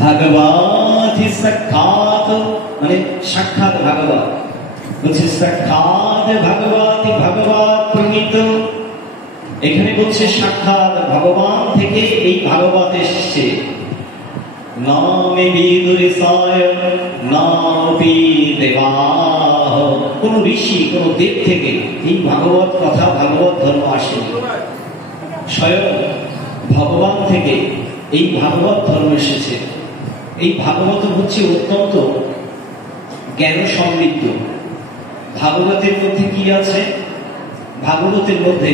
ভগবতী সাক্ষাৎ মানে সাক্ষাৎ ভাগবত বলছে, সাক্ষাৎ ভগবতী ভগবত প্রণীত। এখানে বলছে সাক্ষাৎ ভগবান থেকে এই ভাগবত এসেছে। নামে বিদুরিসায় নামপি দেবাহ, কোন ঋষি কোন দেব থেকে এই ভাগবত কথা ভাগবত ধর্ম আসেনি। স্বয়ং ভগবান থেকে এই ভাগবত ধর্ম এসেছে। এই ভাগবত হচ্ছে অত্যন্ত জ্ঞান সমৃদ্ধ। ভাগবতের মধ্যে কি আছে? ভাগবতের মধ্যে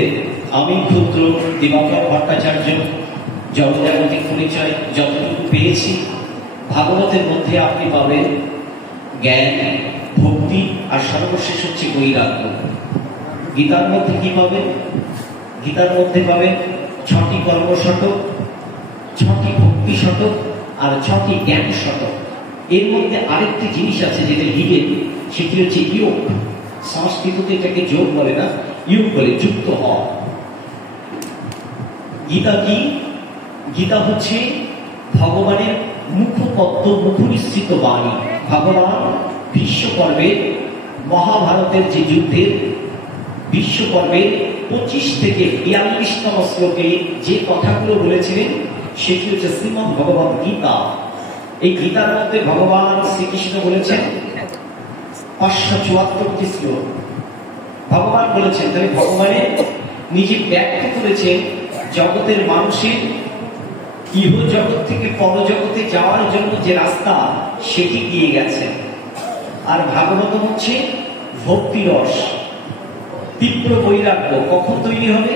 আমি ক্ষুদ্র দিবাকর ভট্টাচার্য জগজাগতিক পরিচয় যতটুকু পেয়েছি, ভাগবতের মধ্যে আপনি পাবেন জ্ঞান, ভক্তি, আর সর্বশেষ হচ্ছে বৈরাগ্য। গীতার মধ্যে কি পাবেন? গীতার মধ্যে পাবেন 6টি কর্ম শতক, 6টি ভক্তি শতক, আর 6টি জ্ঞান শতক। এর মধ্যে আরেকটি জিনিস আছে যেটা হিডেন, সেটি হচ্ছে যোগ। সংস্কৃততে এটাকে যোগ বলে না, যোগ বলে, যুক্ত হওয়া। গীতা কি? গীতা হচ্ছে ভগবানের মুখপদ্ম, মুখনিসৃত বাণী। ভগবান বিশ্ব পর্বে মহাভারতের যে যুদ্ধের বিশ্ব পর্বে 25 থেকে 42তম শ্লোকে যে কথাগুলো বলেছিলেন সেটি হচ্ছে শ্রীমদ্ ভগবত গীতা। এই গীতার মধ্যে ভগবান শ্রীকৃষ্ণ বলেছেন 574টি শ্লোক ভগবান বলেছেন। তাহলে ভগবানের নিজে ব্যাখ্যা করেছেন জগতের মানুষের ইহ জগৎ থেকে পরজগতে যাওয়ার জন্য যে রাস্তা সেটি দিয়ে গেছে। আর ভাগবত হচ্ছে ভক্তি রস, তীব্র বৈরাগ্য। কখন তৈরি হবে?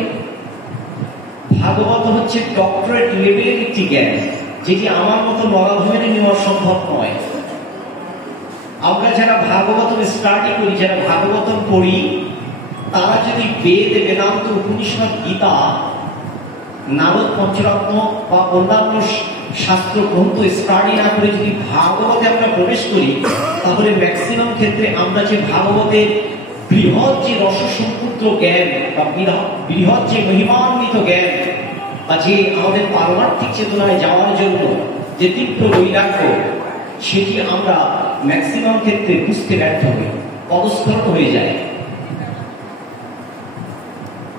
ভাগবত হচ্ছে ডক্টরেট লেভেলের একটি জ্ঞান, যেটি আমার মতো মরাধমে নেওয়া সম্ভব নয়। আমরা যারা ভাগবতম স্টাডি করি, যারা ভাগবতম পড়ি, তারা যদি বেদ, বেদান্ত, উপনিষদ, গীতা, নারদ পঞ্চরত্ন বা অন্যান্য শাস্ত্র গ্রন্থ স্টাডি না করে যদি ভাগবতে আমরা প্রবেশ করি, তাহলে ম্যাক্সিমাম ক্ষেত্রে আমরা যে ভাগবতের বৃহৎ যে রসসমৃদ্ধ জ্ঞান বা বৃহৎ যে মহিমান্বিত জ্ঞান বা যে আমাদের পারমার্থিক চেতনায় যাওয়ার জন্য যে তীব্র বৈরাগ্য, সেটি আমরা ম্যাক্সিমাম ক্ষেত্রে বুঝতে ব্যর্থ হই, পদস্খলন হয়ে যায়।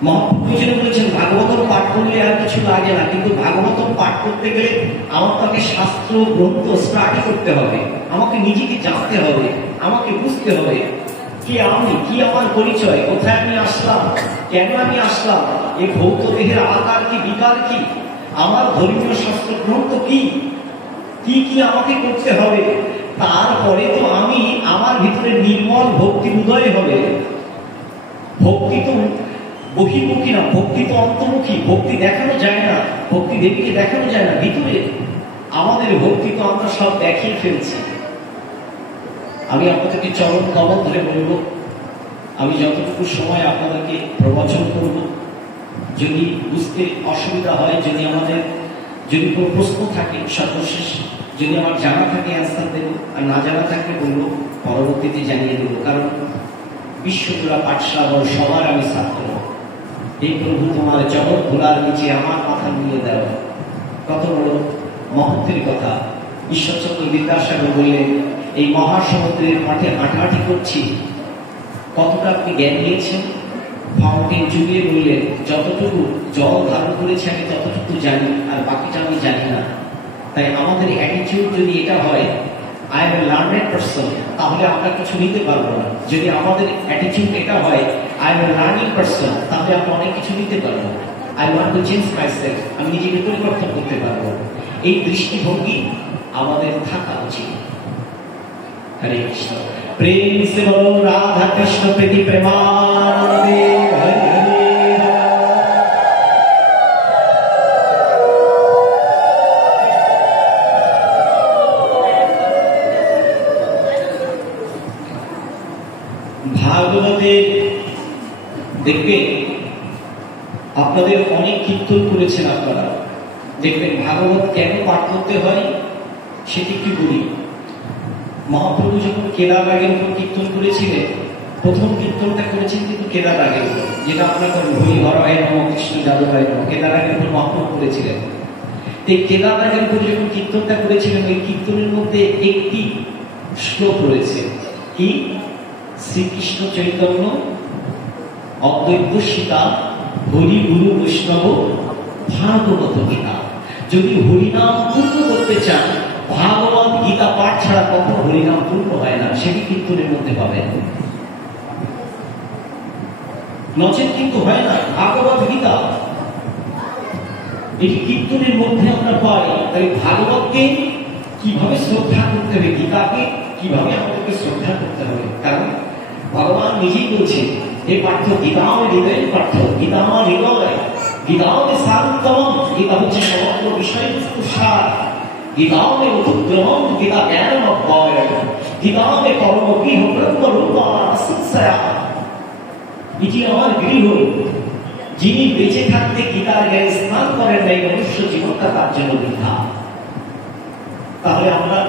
মহাপুরুষজন বলেছেন ভাগবতম পাঠ করলে আর কিছু লাগে না, কিন্তু ভাগবতম পাঠ করতে গেলে আমার তাকে শাস্ত্র গ্রন্থ স্টাডি করতে হবে, আমাকে নিজেকে জানতে হবে, আমাকে বুঝতে হবে কি আমি, কি আমার পরিচয়, কোথায় আমি আসলাম, কেন আমি আসলাম, এই ভৌত দেহের আকার কি, বিকার কি, আমার ধর্মীয় শাস্ত্র গ্রন্থ কি কি কি আমাকে করতে হবে। তারপরে তো আমি আমার ভিতরে নির্মল ভক্তি উদয় হবে। ভক্তি তো বহির্মুখী না, ভক্তি তো অন্তর্মুখী। ভক্তি দেখানো যায় না, ভক্তি দেবীকে দেখানো যায় না, ভিতরে আমাদের ভক্তি তো আমরা সব দেখিয়ে ফেলছি। আমি আপনাদেরকে চরণ কমল ধরে বলবো, আমি যতটুকু সময় আপনাদেরকে প্রবচন করব, যদি বুঝতে অসুবিধা হয়, যদি কোনো প্রশ্ন থাকে সর্বশেষ, যদি আমার জানা থাকে অ্যান্সার দেবো, আর না জানা থাকলে বলবো, পরবর্তীতে জানিয়ে দেবো। কারণ বিশ্বজোড়া পাঠশালা সবার আমি ছাত্র। এই প্রভু তোমার জগৎ ভোলার নিচে আমার কথা নিয়ে দেওয়া, কত বড় মহত্বের কথা। ঈশ্বরচন্দ্র বিদ্যাসাগর বললেন, এই মহাসমুদ্রের মাঠে হাঁটাহাঁটি করছি, কতটা আপনি জ্ঞান নিয়েছেন? ফাউন্টেন যুগে বললেন, যতটুকু জল ধারণ করেছি আমি ততটুকু জানি, আর বাকিটা আমি জানি না। তাই আমাদের অ্যাটিটিউড যদি এটা হয়, I M A learned person, তাহলে আমরা কিছু নিতে পারবো না। যদি আমাদের অ্যাটিটিউড এটা হয়, I M A learning person, তাহলে আমরা অনেক কিছু নিতে পারবো। I want to change myself, আমি নিজেকে পরিবর্তন করতে পারবো। এই দৃষ্টিভঙ্গি আমাদের থাকা উচিত। হরে কৃষ্ণ। প্রেম সে বলো রাধা কৃষ্ণ প্রীতি প্রেমানন্দে। হরে ভাগবতে দেখবেন আপনাদের অনেক কীর্তন করেছেন আপনারা, দেখবেন ভাগবত কেন পাঠ করতে হয় সেটি একটু বলি। মহাপ্রভু যখন কেদারনাগের উপর কীর্তন করেছিলেন, প্রথম কীর্তনটা করেছেন কিন্তু কেদারনাগের উপর, যেটা আপনাকে হরি হরায় নম কৃষ্ণ যাদবায় নম, কেদারনাগের উপর মহাপ্রভু করেছিলেন। এই কেদারনাগের উপর যখন কীর্তনটা করেছিলেন, ওই কীর্তনের মধ্যে একটি শ্লোক রয়েছে, কি? শ্রীকৃষ্ণ চৈতন্য অদ্বৈত সীতা হরি গুরু বৈষ্ণব ভাগবত গীতা। যদি হরিনাম পূর্ণ করতে চান, ভাগবত গীতা পাঠ ছাড়া কখনো হরিনাম পূর্ণ হয় না, সেটি কীর্তনের মধ্যে পাবেন, নচেত কিন্তু হয় না। ভাগবত গীতা এটি কীর্তনের মধ্যে আমরা পাই। তাই ভাগবতকে কিভাবে শ্রদ্ধা করতে হবে, গীতাকে কিভাবে আমাদেরকে শ্রদ্ধা করতে হবে, কারণ ভগবান নিজেই বলছেন, হে পার্থ, গীতা আমার হৃদয় পার্থ, গীতা আমার হৃদয়, গীতা আমাদের সারতম, গীতা হচ্ছে সমগ্র বিষয়বস্তু সার, গীতা আমাদের উদ্গ্রহণ, গীতা জ্ঞান অভয়, গীতা আমাদের কর্ম গৃহ ব্রহ্ম রূপা সংশয়া, এটি আমার গৃহ। যিনি বেঁচে থাকতে গীতার জ্ঞান স্নান করেন নাই, মনুষ্য জীবনটা তার জন্য বৃথা। তাহলে আমরা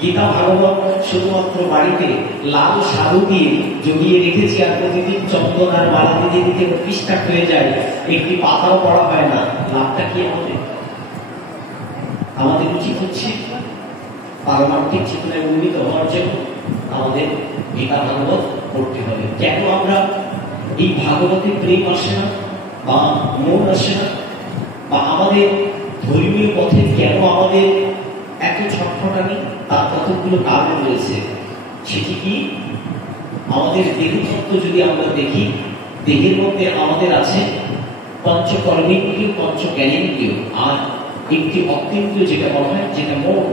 গীতা ভাগবত শুধুমাত্র বাড়িতে লাল সাধু দিয়ে জমিয়ে রেখেছি, আর প্রতিদিন চন্দন আর মালা দিতে দিতে পৃষ্ঠা হয়ে যায়, একটি পাতাও পড়া হয় না, লাভটা কি আমাদের? আমাদের উচিত হচ্ছে পারমার্থিক চেতনায় উন্নীত হওয়ার জন্য আমাদের গীতা ভাগবত পড়তে হবে। কেন আমরা এই ভাগবতের প্রেম আসে না, বা মন আসে না, বা আমাদের ধর্মীয় পথে কেন আমাদের এত ছটফটানি, তার কতগুলো কারণ রয়েছে। সেটি কি? আমাদের দেহতত্ত্ব যদি আমরা দেখি, দেহের মধ্যে আমাদের আছে পঞ্চকর্মেন্দ্রিয়, পঞ্চজ্ঞানেন্দ্রিয়, আর একটি অতীন্দ্রিয় যেটা বলা হয়, যেটা মন।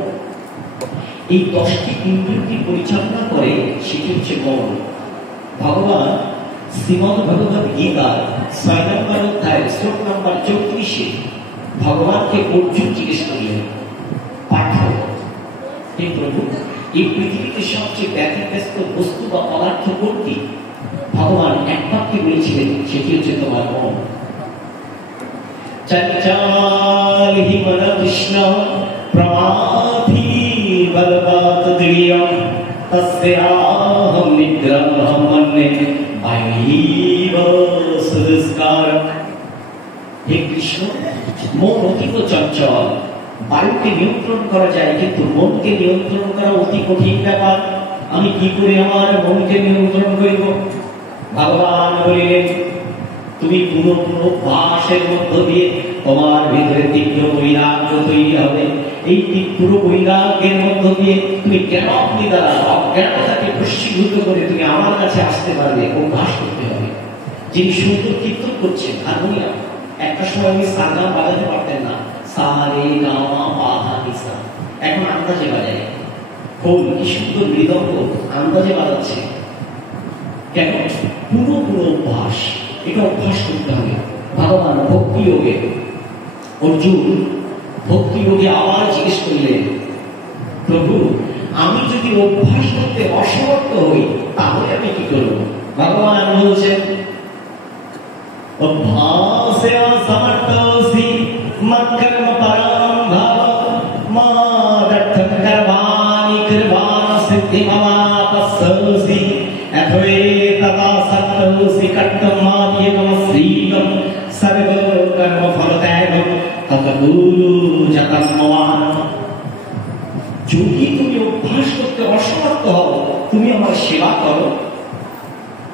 এই 10টি ইন্দ্রিয়কে পরিচালনা করে, সেটি হচ্ছে মন। ভগবান শ্রীমদ্ ভগবত গীতার 6 নম্বর অধ্যায় শ্লোক নম্বর 34-এ ভগবানকে অর্জুন জিজ্ঞেস করলেন, পার্থ, হে প্রভু, এই পৃথিবীতে সবচেয়ে ব্যতিব্যস্ত বস্তু বা পদার্থ কোনটি? ভগবান এক বাক্যে বলেছিলেন, সেটি হচ্ছে তোমার মন। চঞ্চল হি মন কৃষ্ণ প্রমাথি বলবৎ দৃঢ় তস্যাহম নিগ্রহম মন্যে বায়ীব সুদস্কার। হে কৃষ্ণ, মন অতীব চঞ্চল। বায়ুকে নিয়ন্ত্রণ করা যায়, কিন্তু মনকে নিয়ন্ত্রণ করা অতি কঠিন ব্যাপার। আমি কি করে আমার মনকে নিয়ন্ত্রণ করিব? ভগবান বলিলেন, তুমি পুরো অভ্যাসের মধ্য দিয়ে তোমার ভিতরে তীব্র বৈরাগ্য তৈরি হবে। এই তীব্র বৈরাগ্যের মধ্য দিয়ে তুমি জ্ঞানাগ্নি দ্বারা অজ্ঞানতাকে প্রশীভূত করে তুমি আমার কাছে আসতে পারবে। অভ্যাস করতে হবে। যিনি সুন্দর কীর্তন করছেন, হারমোনিয়াম, একটা সময় আমি সারগাম বাজাতে পারতেন না, সা রে গা মা পা ধা নি সা, এখন আন্দাজে বাজায়। খোল কি সুন্দর মৃদঙ্গ আন্দাজে বাজাচ্ছে। কেন? পুরো অভ্যাস। এটা অভ্যাস করতে হবে। ভগবান ভক্তি যোগে, অর্জুন ভক্তি যোগে আবার জিজ্ঞেস করলেন, প্রভু, আমি যদি অভ্যাস করতে অসমর্থ হই, তাহলে আমি কি করব? ভগবান বলছেন, অভ্যাসে অসমর্থোসি মৎকর্ম পরম ভাব মাদর্থং কর্মাণি কর্মাণ সিদ্ধিমমাপস্সোসি অথৈ তথা সত্তোসি কর্তুম মাদ্যেকম শ্রীকম সর্ব কর্ম ফলত্যাগম তৎকুরু যতম মম। যদি তুমি অভ্যাস করতে অসমর্থ হও, তুমি আমার সেবা করো।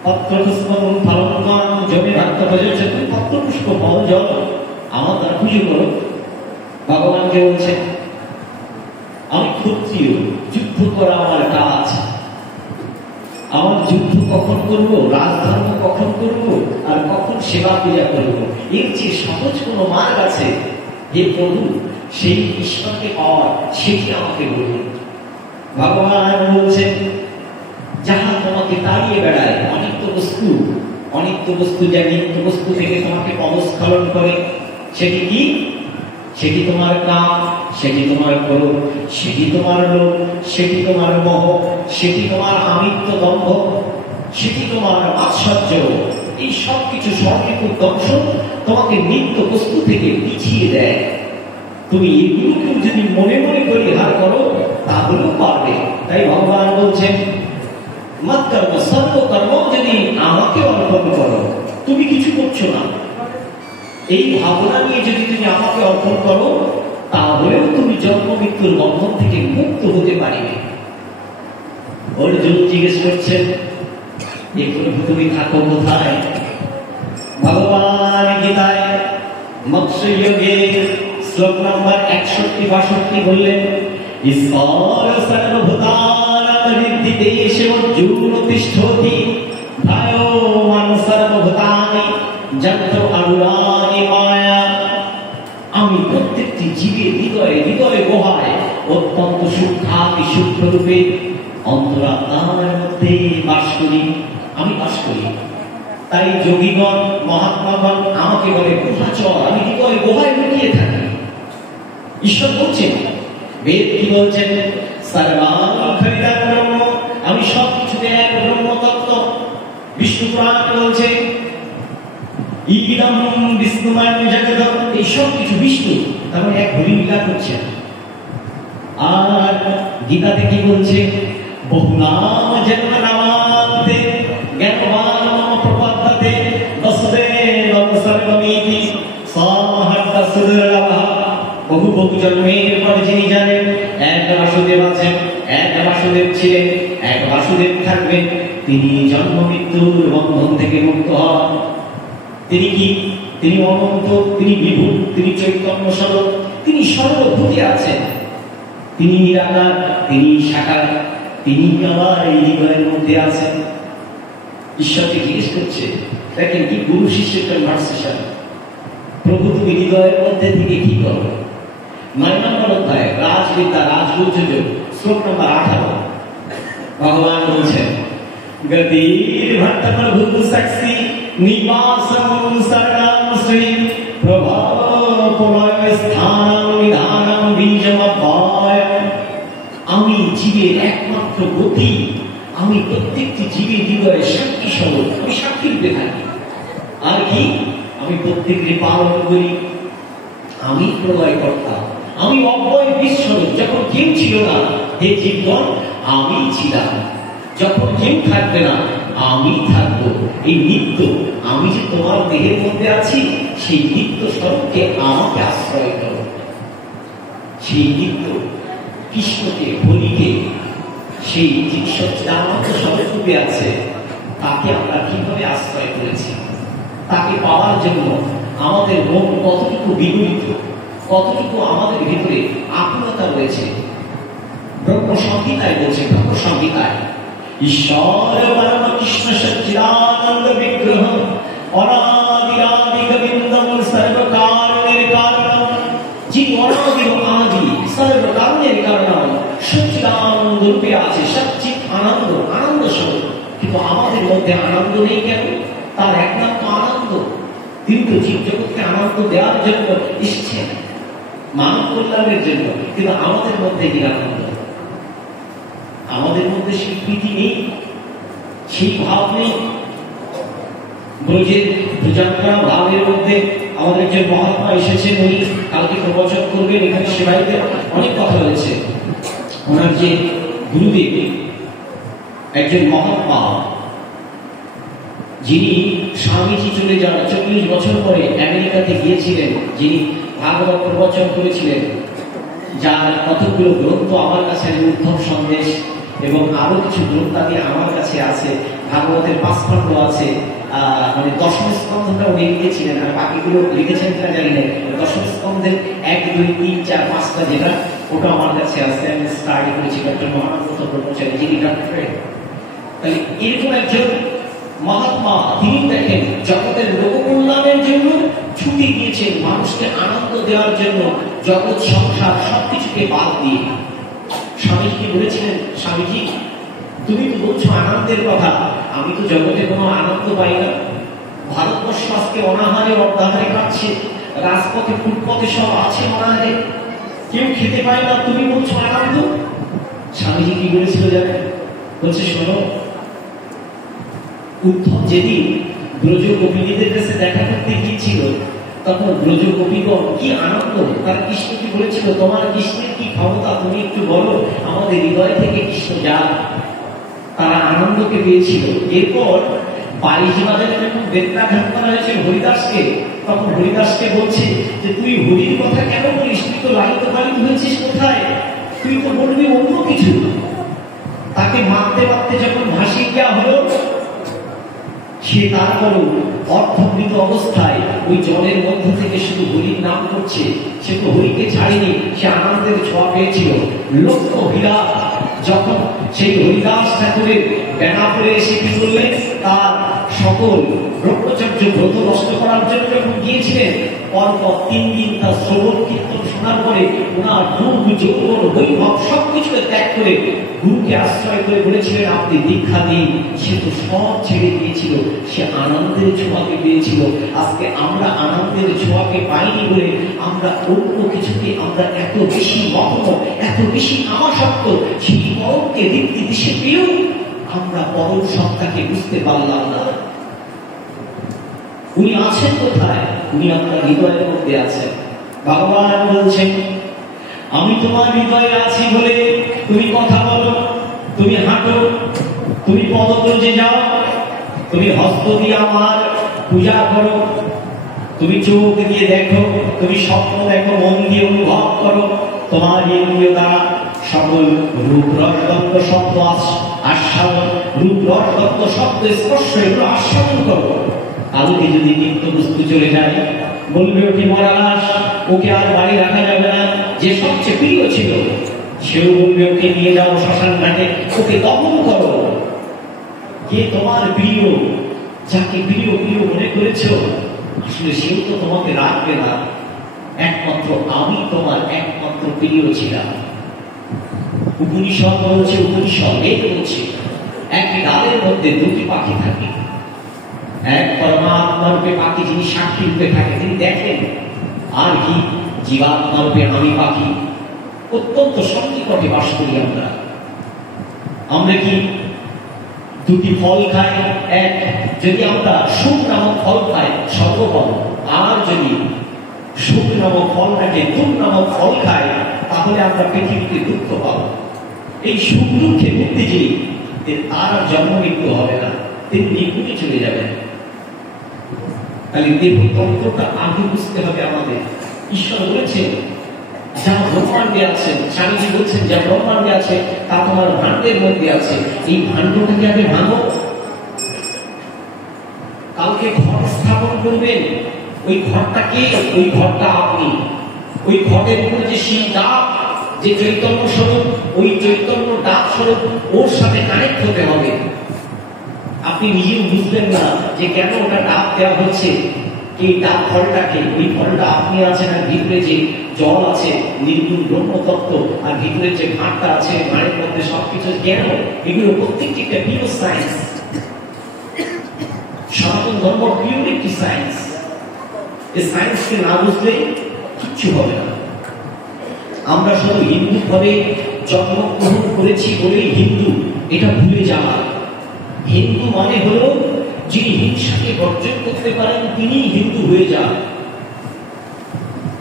পত্রপুষ্পম ফলং জমি ভক্ত ভজছে, তুমি পত্রপুষ্প ফল জল আমার দ্বারা পুজো করো। ভগবানকে বলছেন, আমি ক্ষত্রিয়, যুদ্ধ করা আমার কাজ। আমার যুদ্ধ কখন করবো, রাজধর্ম কখন করবো, আর কখন সেবা পূজা করবো, এর চেয়ে সহজ কোনো মার্গ আছে? হে প্রভু, সেই ঈশ্বরকে পাওয়ার, সেটি আমাকে বলুন। ভগবান বলছেন, যাহা তোমাকে তাড়িয়ে বেড়ায়, অনিত্য বস্তু যা নিত্য বস্তু থেকে তোমাকে অবস্খলন করে, সেটি কি? সেটি তোমার কাম, সেটি তোমার ক্রোধ, সেটি তোমার লোভ, সেটি তোমার মোহ, সেটি তোমার আমিত্ব দম্ভ, সেটি তোমার মাৎসর্য। এই সব কিছু সর্বিক দংশন তোমাকে নিত্য বস্তু থেকে পিছিয়ে দেয়। তুমি এগুলোকে যদি মনে মনে পরিহার করো, তাহলেও পারবে। তাই ভগবান বলছেন, মৎকর্ম সর্বকর্ম যদি আমাকে অর্পণ করো। তুমি কিছু করছো না, এই ভাবনা নিয়ে যদি তুমি আমাকে অর্পণ করো, তাহলেও তুমি জন্ম মৃত্যুর বন্ধন থেকে মুক্ত হতে পারিবে। অর্জুন জিজ্ঞেস করছেন, এখন তুমি থাকো কোথায়? ভগবান গীতায় মৎস্যযোগের শ্লোক নম্বর 61-62 বললেন, ঈশ্বর সর্বভূতানাং হৃদ্দেশে অর্জুন তিষ্ঠতি ধায়মান সর্বভূতানি যন্ত্র আরুরানি মায়া। আমি প্রত্যেকটি জীবের হৃদয়ে হৃদয়ে গুহায় অত্যন্ত সূক্ষ্মাতি সূক্ষ্ম রূপে অন্তরাত্মার মধ্যে বাস করি, আমি বাস করি। তাই যোগীগণ মহাত্মাগণ আমাকে বলে গুহাচর, আমি হৃদয়ে গুহায় লুকিয়ে থাকি। ঈশ্বর বলছেন, বেদ কি বলছেন? সর্বাং খলিদং ব্রহ্ম, আমি সবকিছুতে এক ব্রহ্ম তত্ত্ব। বিষ্ণু পুরাণ বলছে, ইদম বিষ্ণুময় জগৎ, এই সব কিছু বিষ্ণু, তার মানে এক হরি লীলা করছেন। আর গীতাতে কি বলছে? বহুনাম জন্ম নামান্তে জ্ঞানবান মম প্রপদ্যতে বসুদেবং সর্বমিতি সামহত্তসুদুর্লভঃ। বহু বহু জন্মের পর যিনি জানেন এক বাসুদেব আছেন, এক বাসুদেব ছিলেন, এক বাসুদেব থাকবেন, তিনি জন্ম মৃত্যুর বন্ধন থেকে মুক্ত হন। তিনি কি? তিনি অনন্ত, তিনি বিভু, তিনি চৈতন্য স্বরূপ, তিনি সর্বভূতে আছেন, তিনি নিরাকার, তিনি সাকার, তিনি আবার এই হৃদয়ের মধ্যে আছেন। ঈশ্বরকে জিজ্ঞেস করছে, দেখেন কি গুরু শিষ্যের কনভারসেশন। প্রভু তুমি হৃদয়ের মধ্যে থেকে কি করো? 9 নম্বর অধ্যায় রাজবিদ্যা রাজগুজ্জযোগ শ্লোক নম্বর 18 ভগবান বলছেন, গতির ভট্ট প্রভু সাক্ষী নিবাসং শরণং শ্রী প্রভাব প্রলয় স্থানং নিধানং বীজমব্যয়। আমি জীবের একমাত্র গতি, আমি প্রত্যেকটি জীবের হৃদয়ে সাক্ষী স্বরূপ, আমি সাক্ষী রূপে থাকি। আর কি? আমি প্রত্যেককে পালন করি, আমি প্রলয় কর্তা, আমি অব্যয় বিশ্বরূপ। যখন কেউ ছিল না হে জীবগণ, আমি ছিলাম, যখন কেউ থাকবে না আমি থাকবো। এই নিত্য, আমি যে তোমার দেহের মধ্যে আছি, সেই নিত্য স্বরূপকে আমাকে আশ্রয় করো। সেই নিত্য কৃষ্ণকে, হরিকে, সেই সচ্চিদানন্দ স্বরূপে আছে, তাকে আমরা কিভাবে আশ্রয় করেছি? তাকে পাওয়ার জন্য আমাদের মন কতটুকু বিগলিত, কতটুকু আমাদের ভিতরে আকুলতা রয়েছে। ব্রহ্ম সংহিতায় বলছে, ব্রহ্ম সংহিতায়, ঈশ্বর পরম কৃষ্ণ সচ্চিদানন্দ বিগ্রহ অনাদিরাদি গোবিন্দম সর্বকারণের কারণম। যিনি অনাদি আদি সর্বকারণের কারণ, সচ্চিদানন্দ রূপে আছে, সচ্চিত আনন্দ, আনন্দ স্বরূপ। কিন্তু আমাদের মধ্যে আনন্দ নেই কেন? তার একমাত্র আনন্দ, তিনি তো জীব জগৎকে আনন্দ দেওয়ার জন্য এসেছেন, মানব কল্যাণের জন্য। কিন্তু আমাদের মধ্যে নিরানন্দ, আমাদের মধ্যে সেই প্রীতি নেই, সেই ভাব নেই। ব্রজের ভুজাঙ্গা ভাবের মধ্যে আমাদের একজন মহাত্মা এসেছেন, উনি কালকে প্রবচন করবেন। এখানে সেবাইতে অনেক কথা হয়েছে। ওনার যে গুরুদেব, একজন মহাত্মা, যিনি স্বামীজি চলে যান 40 বছর পরে আমেরিকাতে গিয়েছিলেন, যিনি ভাগবত প্রবচন করেছিলেন, যার কতগুলো গ্রন্থ আমার কাছে, উদ্ধব সন্দেশ এবং আরো কিছু গ্রন্থাদি আমার কাছে আছে। ভাগবতের 5 খণ্ড আছে, মানে দশম স্কন্ধটা উনি লিখেছিলেন, আর বাকিগুলো লিখেছেন কিনা জানি না। দশম স্কন্ধের 1, 2, 3, 4, 5টা যেটা, ওটা আমার কাছে আছে, আমি স্টাডি করেছি ডক্টর মহানন্দ ব্রহ্মচারী, যিনি ডক্টর। তাহলে এরকম একজন মহাত্মা, তিনি দেখেন জগতের লোক কল্যাণের জন্য ছুটি দিয়েছেন, মানুষকে আনন্দ দেওয়ার জন্য, জগৎ সংসার সবকিছুকে বাদ দিয়ে। স্বামীজি বলেছিলেন, স্বামীজি তুমি তো বলছো আনন্দের কথা, আমি তো জগতে কোনো আনন্দ পাই না। ভারতবর্ষ আজকে অনাহারে অর্ধাহারে কাটছে, রাজপথে ফুটপথে সব আছে অনাহারে, কেউ খেতে পায় না, তুমি বলছো আনন্দ। স্বামীজি কি বলেছিল জানেন? বলছে, শোনো, উদ্ধব যেদিন ব্রজ গোপিনীদের কাছে দেখা করতে গিয়েছিল, তখন ব্রজ গোপীগণ কি আনন্দ, তারা কৃষ্ণকে বলেছিল, তোমার কৃষ্ণের কি ক্ষমতা, তুমি একটু বলো, আমাদের হৃদয় থেকে কৃষ্ণ যাক। তারা আনন্দকে পেয়েছিল। এরপর 22 বাজারে যখন বেত্রাঘাত করা হয়েছে হরিদাসকে, তখন হরিদাসকে বলছে যে তুই হরির কথা কেন বলিস, তুই তো লালিত পালিত হয়েছিস কোথায়, তুই তো বলবি অন্য কিছু। তাকে মারতে মারতে যখন ভাসিয়ে দেওয়া হলো, সে তারপরও অর্ধমৃত অবস্থায় ওই জলের মধ্য থেকে শুধু হরির নাম করছে। সে তো হরিকে ছাড়েনি, সে আনন্দের ছোঁয়া পেয়েছিল। লক্ষ হীরা যখন সেই হরিদাস ঠাকুরের বেনাপুরে এসে কি করলেন, তার সকল ব্রহ্মচর্য ব্রত নষ্ট করার জন্য যখন গিয়েছিলেন, পরপর 3 দিন তার শ্রবণ কীর্তন শোনার পরে ওনার রূপ যৌবন বৈভব সবকিছুকে ত্যাগ করে গুরুকে আশ্রয় করে বলেছিলেন আপনি দীক্ষা দিন। সে তো সব ছেড়ে দিয়েছিল, সে আনন্দের ছোঁয়াকে পেয়েছিল। আজকে আমরা আনন্দের ছোঁয়াকে পাইনি বলে আমরা অন্য কিছুকে আমরা এত বেশি মগ্ন, এত বেশি আমাসক্ত, সেই পরমকে দীপ্তি দিশে পেয়েও আমরা পরম সত্তাকে বুঝতে পারলাম না। উনি আছেন কোথায়? উনি আপনার হৃদয়ের মধ্যে আছেন। ভগবান বলছেন আমি তোমার হৃদয়ে আছি বলে তুমি কথা বলো, তুমি হাঁটো, তুমি পদব্রজে যাও, তুমি হস্ত দিয়ে আমার পূজা করো, তুমি চোখ দিয়ে দেখো, তুমি স্বপ্ন দেখো, মন দিয়ে অনুভব করো, তোমার ইন্দ্রিয় দ্বারা সকল রূপ রসগন্ধ শব্দ আস্বাদন, রূপ রসগন্ধ শব্দ স্পর্শ এগুলো আস্বাদন করো। কালকে যদি নিত্য বস্তু চলে যায়, বলবে ওটি মরা লাশ, ওকে আর বাড়ি রাখা যাবে না। যে সবচেয়ে প্রিয় ছিল সেও বলবে ওকে নিয়ে যাও শ্মশান ঘাটে, ওকে দহন করো। কে তোমার প্রিয়, যাকে প্রিয় প্রিয় মনে করেছ, আসলে সেও তো তোমাকে রাখবে না। একমাত্র আমি তোমার একমাত্র প্রিয় ছিলাম। উপনিষদ বলছে, উপনিষদ বেদ বলছে একটি ডালের মধ্যে 2টি পাখি থাকে। এক পরমাত্মা রূপে পাখি যিনি সাক্ষী রূপে থাকে, তিনি দেখেন, আর কি জীবাত্মা রূপে আমি পাখি। অত্যন্ত সন্নিকটে বাস করি আমরা। আমরা কি 2টি ফল খাই? এক, যদি আমরা সুখ নামক ফল খাই সর্বপদ, আর যদি সুখ নামক ফল থাকে দুঃখ নামক ফল খাই, তাহলে আমরা পৃথিবীতে দুঃখ পাবো। এই সুখ দুঃখে বুদ্ধিজীবী তার আর জন্ম মৃত্যু হবে না, তিনি নির্গুণে চলে যাবেন। তাহলে দেবতন্ত্রটা আগে বুঝতে হবে আমাদের। ঈশ্বর বলেছেন যা ব্রহ্মাণ্ডে আছেন, স্বামীজি বলছেন যা ব্রহ্মাণ্ডে আছে তা তোমার ভাণ্ডের মধ্যে আছে। এই ভাণ্ডটাকে আগে ভাঙো। কালকে ঘট স্থাপন করবেন, ওই ঘরটাকে, ওই ঘরটা আপনি। ওই ঘটের উপরে যে শিব ডাক, যে চৈতন্য স্বরূপ, ওই চৈতন্য ডাক স্বরূপ ওর সাথে কানেক্ট হতে হবে। আপনি নিজেও বুঝবেন না যে কেন ওটা ডাক দেওয়া হচ্ছে। এই ডাক ফলটাকে, ওই ফলটা আপনি আছেন, আর ভিতরে যে জল আছে নির্গুণ ব্রহ্মতত্ত্ব, আর ভিতরে যে ঘাটটা আছে ঘাড়ের মধ্যে সবকিছু কেন, এগুলো প্রত্যেকটি একটা পিওর সায়েন্স। সনাতন ধর্ম পিওর একটি সায়েন্স। এই সায়েন্সকে না বুঝলে কিচ্ছু হবে না। আমরা শুধু হিন্দু ঘরে জন্মগ্রহণ করেছি বলেই হিন্দু, এটা ভুলে যাওয়া। হিন্দু মানে হলো যিনি হিংসাকে বর্জন করতে পারেন তিনি হিন্দু হয়ে যান।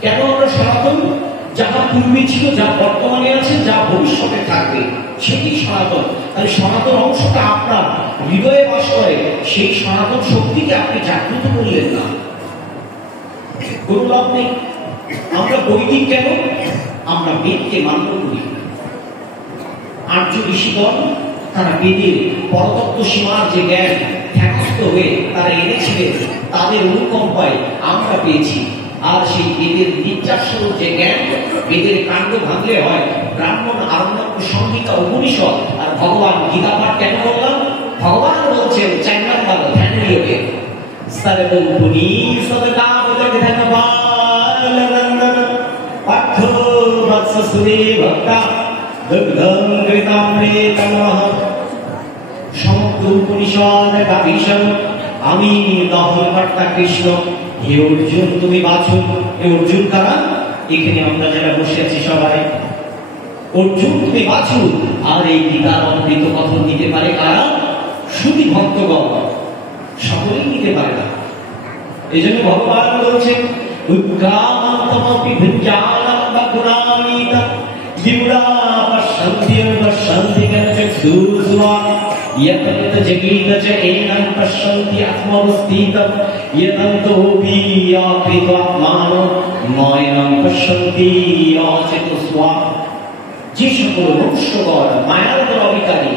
কেন আমরা সনাতন? যাহা পূর্বে ছিল, যা বর্তমানে আছে, যা ভবিষ্যতে থাকবে, সেটি সনাতন। তাহলে সনাতন অংশটা আপনার হৃদয়ে বাস করে, সেই সনাতন শক্তিকে আপনি জাগ্রত করলেন না, কোনো লাভ নেই। আমরা বৈদিক কেন? আমরা বেদকে মান্য করি। আর্য ঋষিগণ তারা বেদের পরতত্ত্ব সীমার যে জ্ঞান ধ্যানস্থ হয়ে তারা এনেছিলেন, তাদের অনুকম্পায় আমরা পেয়েছি। আর সেই বেদের নির্যাসস্বরূপ যে জ্ঞান, বেদের কাণ্ড ভাঙলে হয় ব্রাহ্মণ, আরণ্যক, সংহিতা, উপনিষদ আর ভগবান গীতা পাঠ কেন করলাম? ভগবান বলছেন 4 নাম্বার ধ্যান নিয়োগে সর্বগুণী সদকাম জগধানবালনন্দন পাঠ্য বৎসসুরে ভক্তা দুগ্ধং কৃতামৃতমহ। সমগ্র উপনিষদ গাভীষণ আমি দহনকর্তা কৃষ্ণ। হে অর্জুন তুমি বাঁচো। হে অর্জুন কারা? এখানে আমরা যারা বসে আছি সবাই। অর্জুন তুমি বাঁচো। আর এই গীতার অমৃত কথন দিতে পারে কারা? শুধু ভক্তগণ, সকলেই নিতে পারে না। এই জন্য ভগবান বলছেন উৎক্রান্তমপি ভুঞ্জানম বকুরামিত বিমুড়া পশ্যন্তি পশ্যন্তি গচ্ছুসুয়া यतन्त जगीत च एनं पश्यन्ति आत्मवस्थितं यतन्तो वियाकृतात्मानो नयनं पश्यन्ति अचेतस्वा। যে সকল মনুষ্যগণ মায়ার অধিকারী,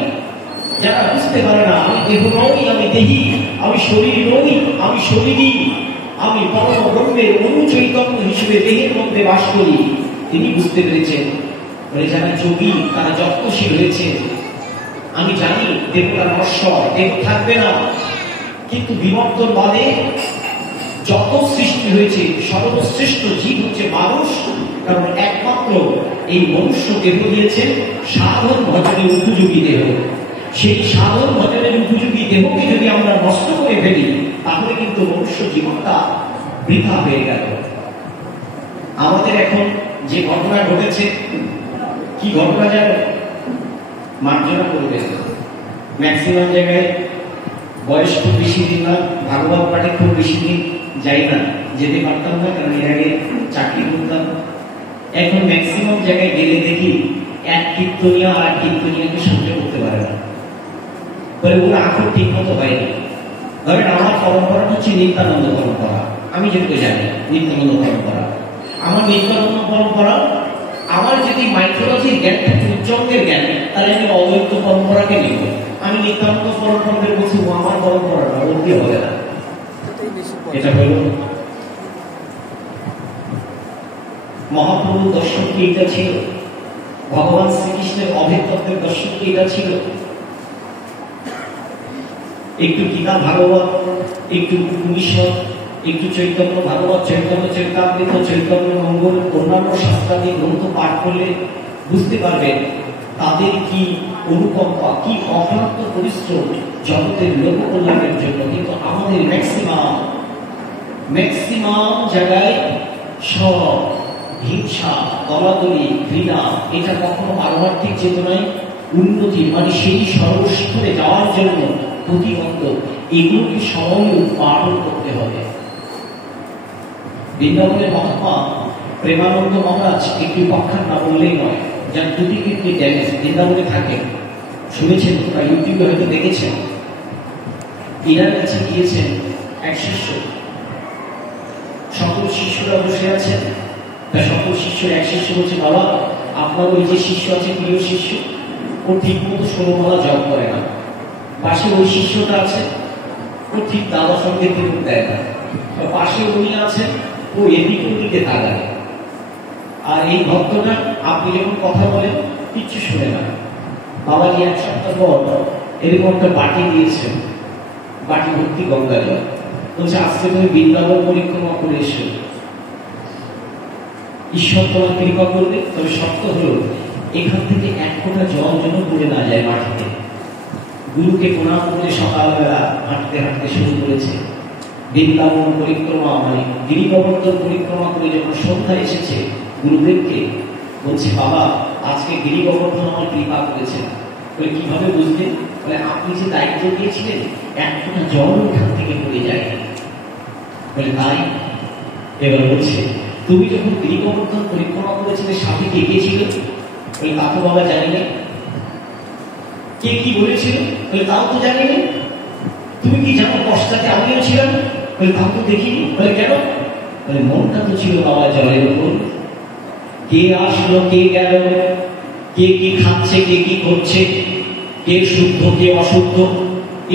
যারা বুঝতে পারে না আমি দেহ নই, আমি দেহি, আমি শরীর নই, আমি শরীরই, আমি পরম ব্রহ্মের অনুচৈতন্য হিসেবে দেহের মধ্যে বাস করি, তিনি বুঝতে পেরেছেন। বলে যারা যোগী তারা যত্নশীল হয়েছে। আমি জানি দেহটা নশ্বর, দেহ থাকবে না, কিন্তু বিবর্তন বাদে যত সৃষ্টি হয়েছে সর্বশ্রেষ্ঠ জীব হচ্ছে মানুষ। কারণ একমাত্র এই মনুষ্য দেহ দিয়েছে সাধন ভজনের উপযোগী দেহ। সেই সাধন ভজনের উপযোগী দেহকে যদি আমরা নষ্ট করে ফেলি তাহলে কিন্তু মনুষ্য জীবনটা বৃথা হয়ে গেল। আমাদের এখন যে ঘটনা ঘটেছে, কি ঘটনা জানো? মার্জনা করবে ম্যাক্সিমাম জায়গায় বয়স খুব বেশি দিন না, ভাগবত পাঠে খুব বেশি দিন যাই না, যেতে পারতাম না, কারণ এর আগে চাকরি করতাম। এখন ম্যাক্সিমাম জায়গায় গেলে দেখি এক কীর্তনিয়া আর এক কীর্তনিয়াকে সহ্য করতে পারে না, বলে ওর আখর ঠিক মতো হয়নি। ধরেন আমার পরম্পরা হচ্ছে নিত্যানন্দ পরম্পরা, আমি যেহেতু জানি নিত্যানন্দ পরম্পরা, আমার নিত্যানন্দ পরম্পরা, আমার যদি মাইথোলজির জ্ঞান থাকে, উচ্চঙ্গের জ্ঞান, তাহলে আমি অদ্বৈত পরম্পরাকে নিব। আমি নিত্যানন্দ পরম্পরাকে বলছি আমার পরম্পরাটা বলতে হবে না। এটা হলো মহাপ্রভুর দর্শন কি এটা ছিল? ভগবান শ্রীকৃষ্ণের অভেদ তত্ত্বের দর্শন কি এটা ছিল? একটু গীতা ভাগবত, একটু উপনিষদ, একটু চৈতন্য ভাগবত, চৈতন্য চৈতামৃত, চৈতন্য মঙ্গল, অন্যান্য শাস্ত্রাদি গ্রন্থ পাঠ করলে বুঝতে পারবেন তাদের কি অনুকম্পা, কি অক্লান্ত পরিশ্রম জগতের লোক কল্যাণের জন্য। কিন্তু আমাদের ম্যাক্সিমাম জায়গায় সব হিংসা, দলাদলি, ঘৃণা, এটা কখনো পারমার্থিক চেতনায় উন্নতি মানে সেই সর্বস্তরে যাওয়ার জন্য প্রতিবন্ধক, এগুলোকে সময় উৎপাদন করতে হবে। বৃন্দাবনের মহাত্মা প্রেমানন্দ মহারাজ একটি উপাখ্যান না বললেই নয়, যার দুটি কিন্তু ড্যামেজ বৃন্দাবনে থাকে, শুনেছেন বা ইউটিউবে হয়তো দেখেছেন। এনার কাছে গিয়েছেন এক শিষ্য, সকল শিষ্যরা বসে আছেন, সকল শিষ্যের এক শিষ্য বলছে, বাবা আপনার ওই যে শিষ্য আছে প্রিয় শিষ্য, ও ঠিক মতো 16 মালা জপ করে না। পাশে ওই শিষ্যটা আছে, ও ঠিক দাদা সঙ্গে কিন্তু দেয় না। পাশে উনি আছেন, ও এদিক ওদিকে তাকায়। আর এই ভক্তটা আপনি যখন কথা বলেন কিচ্ছু শুনে না। বাবাজি এক সপ্তাহ পর এরকম একটা বাটি দিয়েছেন, বাটি ভর্তি গঙ্গা জল, বলছে আজকে তুমি বৃন্দাবন পরিক্রমা করে এসো, ঈশ্বর তোমার কৃপা করবে। তবে শর্ত হলো এখান থেকে এক ফোঁটা জল যেন পড়ে না যায় মাটিতে। গুরুকে প্রণাম করে সকালবেলা হাঁটতে হাঁটতে শুরু করেছে বৃন্দাবন পরিক্রমা, মানে গিরি গোবর্ধন পরিক্রমা করে যখন সন্ধ্যা এসেছে গুরুদেবকে বলছে, বাবা আজকে গিরি গোবর্ধন আমার কৃপা করেছেন। বলে কিভাবে বুঝলেন? বলে আপনি যে দায়িত্ব দিয়েছিলেন এক ফোঁটা জল ওখান থেকে পড়ে যায়। বলে তাই? এবার বলছে তুমি যখন গিরি গোবর্ধন পরিক্রমা করেছিলে সাথে কে কে ছিল? বলে তা তো বাবা জানি না। কে কি বলেছিল? বলে তাও তো জানি না। তুমি কি জানো পশ্চাতে আমিও ছিলাম? বলে তাও তো দেখিনি। বলে কেন? বলে মনটা তো ছিল বাবা জলের উপর, কে আসলো কে গেল, কে কি খাচ্ছে কে কি করছে, কে শুদ্ধ কে অশুদ্ধ,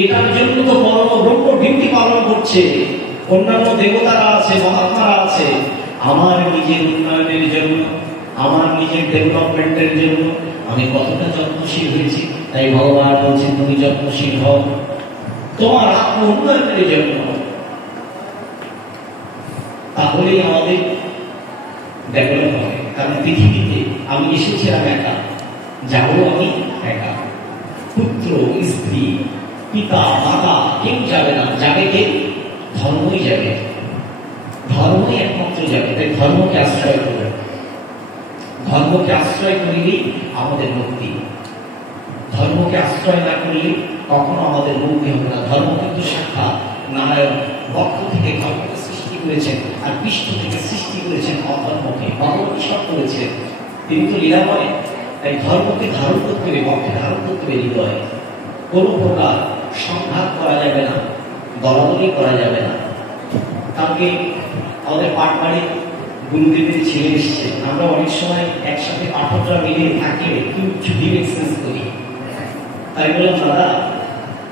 এটার জন্য তো পরম ব্রহ্ম ডিউটি পালন করছে। অন্যান্য দেবতারা আছে, মহাত্মারা আছে। আমার নিজের উন্নয়নের জন্য, আমার নিজের ডেভেলপমেন্টের জন্য আমি কতটা যত্নশীল হয়েছি। তাই ভগবান বলছেন তুমি যত্নশীল হও তোমার আত্ম উন্নয়নের জন্য। তাহলেই আমাদের ডেভেলপ হবে। কারণ পৃথিবীতে আমি এসেছিলাম একা, যাবো আমি একা। পুত্র স্ত্রী পিতা মাতা কেউ যাবে না, যাবে কে? ধর্মই যাবে, ধর্মই একমাত্র যাবে। তাই ধর্মকে আশ্রয় করবে, ধর্মকে আশ্রয় করিলেই আমাদের মুক্তি। ধর্মকে আশ্রয় না করলে কখনো আমাদের মুক্তি হবে না। ধর্ম কিন্তু সাক্ষাৎ নারায়ণ বক্ষ থেকে ধর্মকে সৃষ্টি করেছেন, আর পৃষ্ঠ থেকে সৃষ্টি করেছেন অধর্মকে। ভগবান ঈশ্বর করেছেন, তিনি তো লীলাময়। তাই ধর্মকে ধারণ করতে হবে, বক্ষে ধারণ করতে হবে হৃদয়। কোনো প্রকার সংঘাত করা যাবে না, দলাদলি করা যাবে না। কালকে আমাদের পাটবাড়ি গুরুদেবের ছেলে এসছে, আমরা অনেক সময় একসাথে পাঠকরা মিলে থাকলে কিছু ডিপ এক্সচেঞ্জ করি। তাই বললাম, দাদা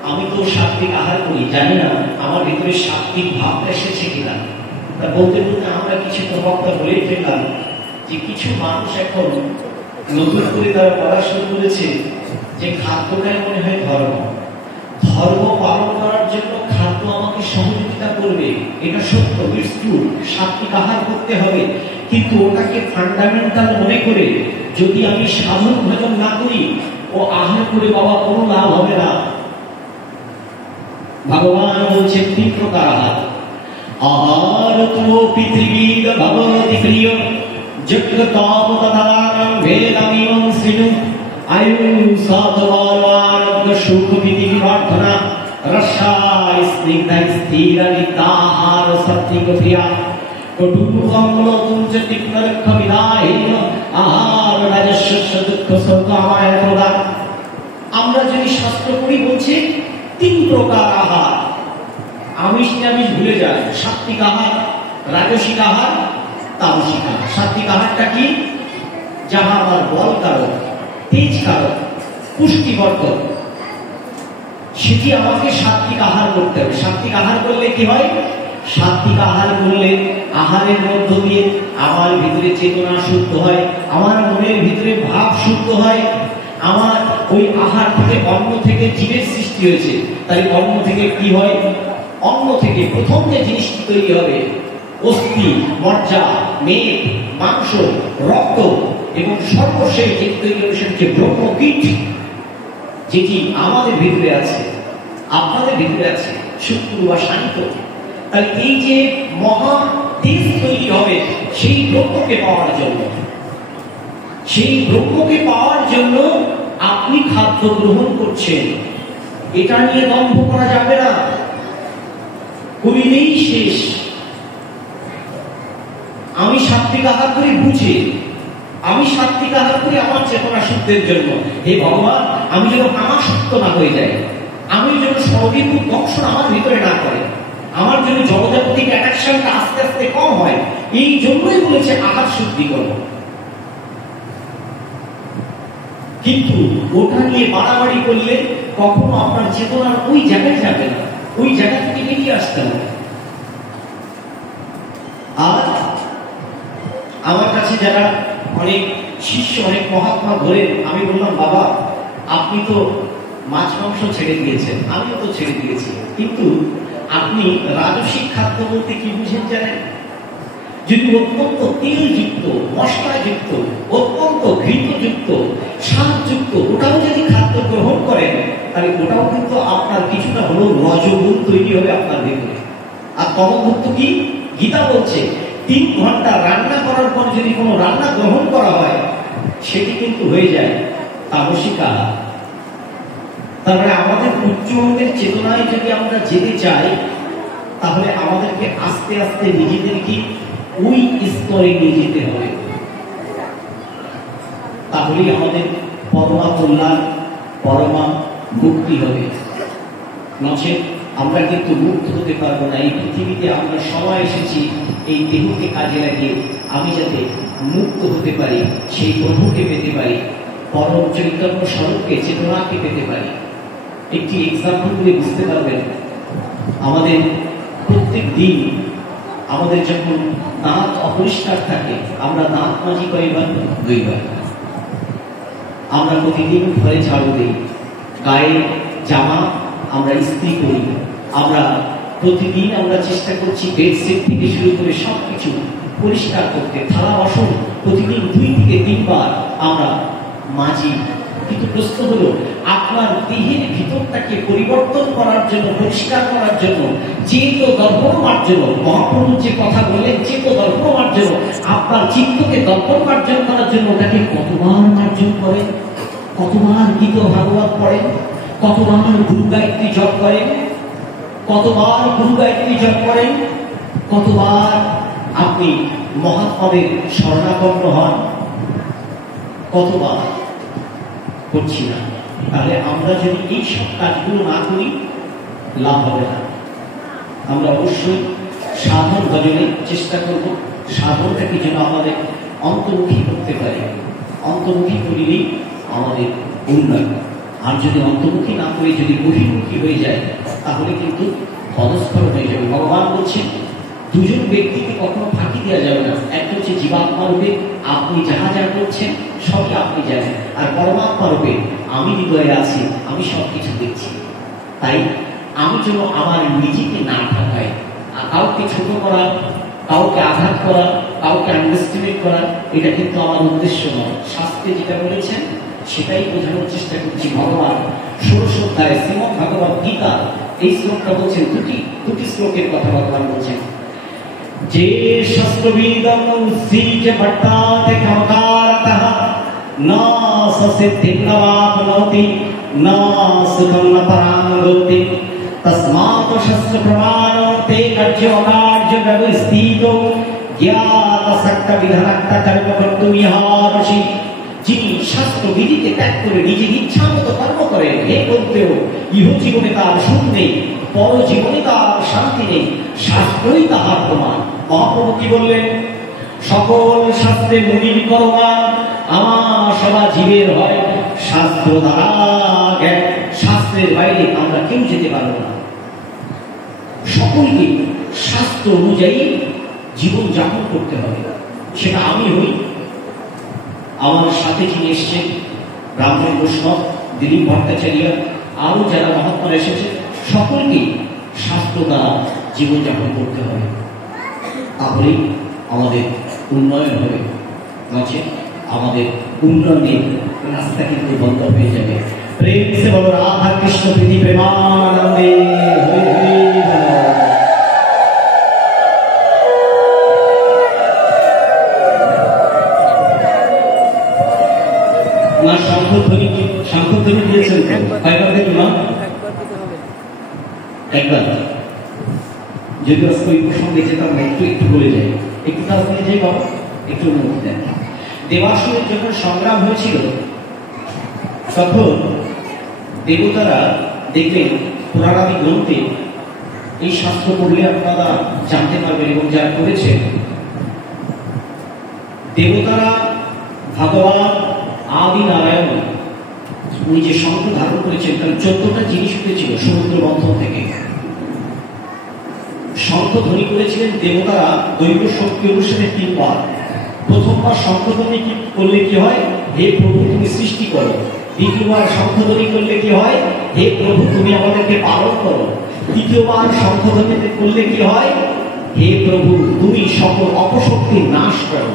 আমি তো সাত্বিক আহার করি, জানি না আমার ভিতরে সাত্বিক ভাবটা এসেছে কিনা। তা বলতে বলতে আমরা কিছু তো বক্তা বলেই ফেললাম যে কিছু মানুষ এখন নতুন করে তারা বলা শুরু করেছে যে খাদ্যটাই মনে হয় ধর্ম, ধর্ম পালন করার জন্য খাদ্য আমাকে সহযোগিতা করবে। এটা সত্য, ইটস ট্রু, সাত্বিক আহার করতে হবে, কিন্তু ওটাকে ফান্ডামেন্টাল মনে করে যদি আমি সাধন ভজন না করি, ও আহার করে বাবা কোনো লাভ হবে না। ভগবান বলছেন 3 প্রকার আহার। আহার তো পৃথিবীর ভগবতী প্রিয় যজ্ঞ তাপ তদারং ভেদামিমং শ্রীণু আয়ু সাধবারোগ্য সুখ বিধি বিবর্ধনা রসায় স্নিগ্ধা স্থির নিতাহার সত্বিক ক্রিয়া কটুকম্লতুম চ তীক্ষ্ণরক্ষ বিদাহীন আহার রাজস্ব দুঃখ শোক আমায় প্রদান। আমরা যদি শাস্ত্র পড়ি বলছে 3 প্রকার আহার। আমিষ নিরামিষ ভুলে যায়, সাত্বিক আহার, রাজসিক আহার, তামসিক আহার। সাত্বিক আহারটা কি? যাহা আমার বল কারক, তেজ কারক, পুষ্টিবর্ধক, সেটি আমাকে সাত্বিক আহার করতে হবে। সাত্বিক আহার করলে কি হয়? সাত্বিক আহার করলে আহারের মধ্য দিয়ে আমার ভিতরে চেতনা শুদ্ধ হয়, আমার মনের ভিতরে ভাব শুদ্ধ হয়। আমার ওই আহার থেকে, অন্ন থেকে জীবের সৃষ্টি হয়েছে, তাই অন্ন থেকে কি হয়? অন্ন থেকে প্রথম যে জিনিসটি তৈরি হবে, অস্থি, মজ্জা, মেদ, মাংস, রক্ত এবং সর্বশেষ যে তৈরি হবে সেটা হচ্ছে ব্রহ্মকীট, যেটি আমাদের ভিতরে আছে, আপনাদের ভিতরে আছে, শুক্র বা শান্ত। তাহলে এই যে মহা দেশ তৈরি হবে সেই ব্রহ্মকে পাওয়ার জন্য, সেই ব্রহ্মকে পাওয়ার জন্য আপনি খাদ্য গ্রহণ করছেন। এটা নিয়ে দম্ভ করা যাবে না, করিলেই শেষ। আমি সাত্বিক আহার করি বুঝে, আমি সাত্বিক আহার করি আমার চেতনা শুদ্ধের জন্য। হে ভগবান, আমি যেন কামাসক্ত না হয়ে যাই, আমি যেন সর্ববিভূত দর্শন আমার ভিতরে না করে, আমার জন্য জগজাগতিক অ্যাট্রাকশনটা আস্তে আস্তে কম হয়। এই জন্যই বলেছে আহার শুদ্ধিকরণ। কিন্তু ওটা নিয়ে বাড়াবাড়ি করলে কখনো আপনার চেতনার ওই জায়গায় যাবে না, ওই জায়গা থেকে বেরিয়ে আসতে হবে। আর আমার কাছে যারা অনেক শিষ্য, অনেক মহাত্মা ধরেন, আমি বললাম, বাবা আপনি তো মাছ মাংস ছেড়ে দিয়েছেন, আমিও তো ছেড়ে দিয়েছি, কিন্তু আপনি রাজসিক খাদ্য বলতে কি বুঝেন জানেন? যদি অত্যন্ত তেলযুক্ত, মশলাযুক্ত, অত্যন্ত ঘৃতযুক্ত, স্বাদযুক্ত ওটাও যদি খাদ্য গ্রহণ করেন, তাহলে ওটাও কিন্তু আপনার কিছুটা হলেও রজগুণ তৈরি হবে আপনার ভেতরে। আর তমোগুণ কি? গীতা বলছে 3 ঘন্টা রান্না করার পর যদি কোনো রান্না গ্রহণ করা হয়, সেটি কিন্তু হয়ে যায় তামসিক আহার। তারপরে আমাদের উচ্চ অঙ্গের চেতনায় যদি আমরা যেতে চাই, তাহলে আমাদেরকে আস্তে আস্তে নিজেদেরকে ওই স্তরে নিয়ে যেতে হবে। তাহলেই আমাদের পরমা কল্যাণ, পরমা মুক্তি হবে। নচেত আমরা কিন্তু মুক্ত হতে পারবো না। এই পৃথিবীতে আমরা সময় এসেছি এই দেহকে কাজে লাগিয়ে আমি যাতে মুক্ত হতে পারি, সেই প্রভুকে পেতে পারি, পরম চৈতন্য স্বরূপকে, চেতনাকে পেতে পারি। একটি এক্সাম্পল দিয়ে বুঝতে পারবেন। আমাদের প্রত্যেক দিন আমাদের যখন দাঁত অপরিষ্কার থাকে, আমরা দাঁত মাজি কয়বার? 2 বার। আমরা প্রতিদিন ঘরে ঝাড়ু দিই, গায়ে জামা আমরা ইস্ত্রি করি, আমরা প্রতিদিন আমরা চেষ্টা করছি বেডশিট থেকে শুরু করে সবকিছু পরিষ্কার করতে। থালা বাসন প্রতিদিন 2 থেকে 3 বার আমরা মাজি। কিন্তু প্রশ্ন হলো, আপনার দেহের ভিতরটাকে পরিবর্তন করার জন্য, পরিষ্কার করার জন্য, চেত দর্পণ মার্জন, মহাপ্রভু যে কথা বললেন, চেত দর্পণ মার্জন, আপনার চিত্তকে দর্পণ মার্জন করার জন্য ওটাকে কতবার মার্জন করেন? কতবার গীত ভাগবত পড়েন? কতবার গুরু গায়ত্রী জপ করেন? কতবার গুরু গায়ত্রী জপ করেন? কতবার আপনি মহাত্মাদের শরণাপন্ন হন? কতবার? করছি না। তাহলে আমরা যদি এই সব কাজগুলো না করি লাভ হবে না। আমরা অবশ্যই সাধন ভজনের চেষ্টা করব, সাধনটাকে যেন আমাদের অন্তর্মুখী করতে পারি। অন্তর্মুখী করিলেই আমাদের উন্নয়ন। আর যদি অন্তর্মুখী না করে যদি বহির্মুখী হয়ে যায় তাহলে কিন্তু পদস্খলন হয়ে যাবে। ভগবান বলছেন দুজন ব্যক্তিকে কখনো ফাঁকি দেওয়া যাবে না। একটা হচ্ছে জীবাত্মা রূপে আপনি যাহা যা করছেন সবই আপনি জানেন, আর পরমাত্মা রূপে আমি হৃদয়ে আছি, আমি সবকিছু দেখছি। তাই আমি যেন আমার নিজেকে না ঠকাই, কাউকে ছোট করা, কাউকে আঘাত করা, কাউকে আন্ডারস্টিমেট করা, এটা কিন্তু আমার উদ্দেশ্য নয়। শাস্ত্রে যেটা বলেছেন সেটাই বোঝানোর চেষ্টা করছি। ভগবান ষোড়শ অধ্যায় শ্রীমদ্ ভাগবত গীতা এই শ্লোকটা বলছেন, দুটি শ্লোকের কথা ভগবান বলছেন যে শাস্ত্রবিদম উৎসীচ ভট্টাতে ক্ষমকারতঃ না সসিদ্ধিং ন আপনোতি না সুখং ন পরাং গতি তস্মাৎ শাস্ত্র প্রমাণং তে কার্য ব্যবস্থিতো জ্ঞাত সক্ত বিধানক্ত কর্ম কর্তুম ইহারসি। যিনি শাস্ত্র বিধিকে ত্যাগ করে নিজের ইচ্ছা মতো কর্ম করেন, হে কর্তেও ইহ জীবনে তার সুখ নেই, পর জীবনে তার শান্তি নেই, শাস্ত্রই তাহার প্রমাণ। মহাপ্রভু কি বললেন? সকল শাস্ত্রে মুনির করমান, আমার সবা জীবের হয় শাস্ত্র দ্বারা জ্ঞান। শাস্ত্রের বাইরে আমরা কেউ যেতে পারবো না। সকলকে শাস্ত্র অনুযায়ী জীবন যাপন করতে হবে। সেটা আমি হই, আমার সাথে যিনি এসছেন ব্রাহ্মণ বৈষ্ণব, দিলীপ ভট্টাচার্য, আরো যারা মহাত্মারা এসেছে, সকলকে শাস্ত্র দ্বারা জীবনযাপন করতে হবে। তাহলেই আমাদের উন্নয়ন হবে, নচে আমাদের উন্নয়নের রাস্তা কিন্তু বন্ধ হয়ে যাবে। প্রেম সে বলো রাধা কৃষ্ণ প্রীতি প্রেমানন্দে হরি হরি। না শঙ্খধ্বনি দিয়েছেন কয়বার দেখুন না? একবার। যদি আজকে ওই প্রসঙ্গে যেতাম একটু বলে যাই, একটু কাজ নিয়ে যাই বাবা, একটু অনুমতি দেন। দেবাসুরের যখন সংগ্রাম হয়েছিল তখন দেবতারা দেখবেন পুরাণাদি গ্রন্থে এই শাস্ত্র পড়লে আপনারা জানতে পারবেন, এবং যারা করেছে দেবতারা ভগবান আদি নারায়ণ উনি যে শঙ্খ ধারণ করেছেন তার 14টা জিনিস উঠেছিল সমুদ্র মন্থন থেকে। শঙ্খ ধ্বনি করেছিলেন দেবতারা দৈব শক্তি অনুসারে 3 বার। প্রথমবার শঙ্খধ্বনি করলে কি হয়? হে প্রভু তুমি সৃষ্টি করো। দ্বিতীয়বার শঙ্খধ্বনি করলে কি হয়? হে প্রভু তুমি আমাদেরকে পালন করো। তৃতীয়বার শঙ্খধ্বনি করলে কি হয়? হে প্রভু তুমি সকল অপশক্তির নাশ করো।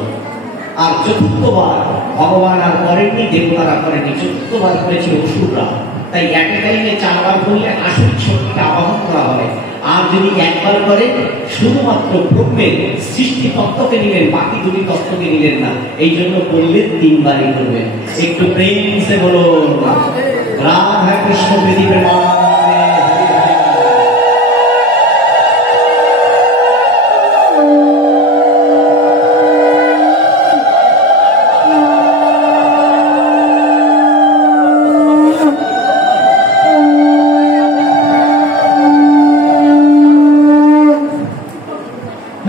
আর চতুর্থবার ভগবান আর করেননি, দেবতারা করেননি, চতুর্থবার করেছিল অসুররা। তাই এক টাইমে 4 বার করলে আসরিক শক্তিকে আবাহন করা হয়। আর যদি একবার করে শুধুমাত্র ব্রহ্মের সৃষ্টি তত্ত্বকে নিলেন, বাকি 2টি তত্ত্বকে নিলেন না। এই জন্য করলে 3 বারই করবেন। একটু প্রেম সে বলো রাধা কৃষ্ণ প্রীতি প্রেমানন্দে।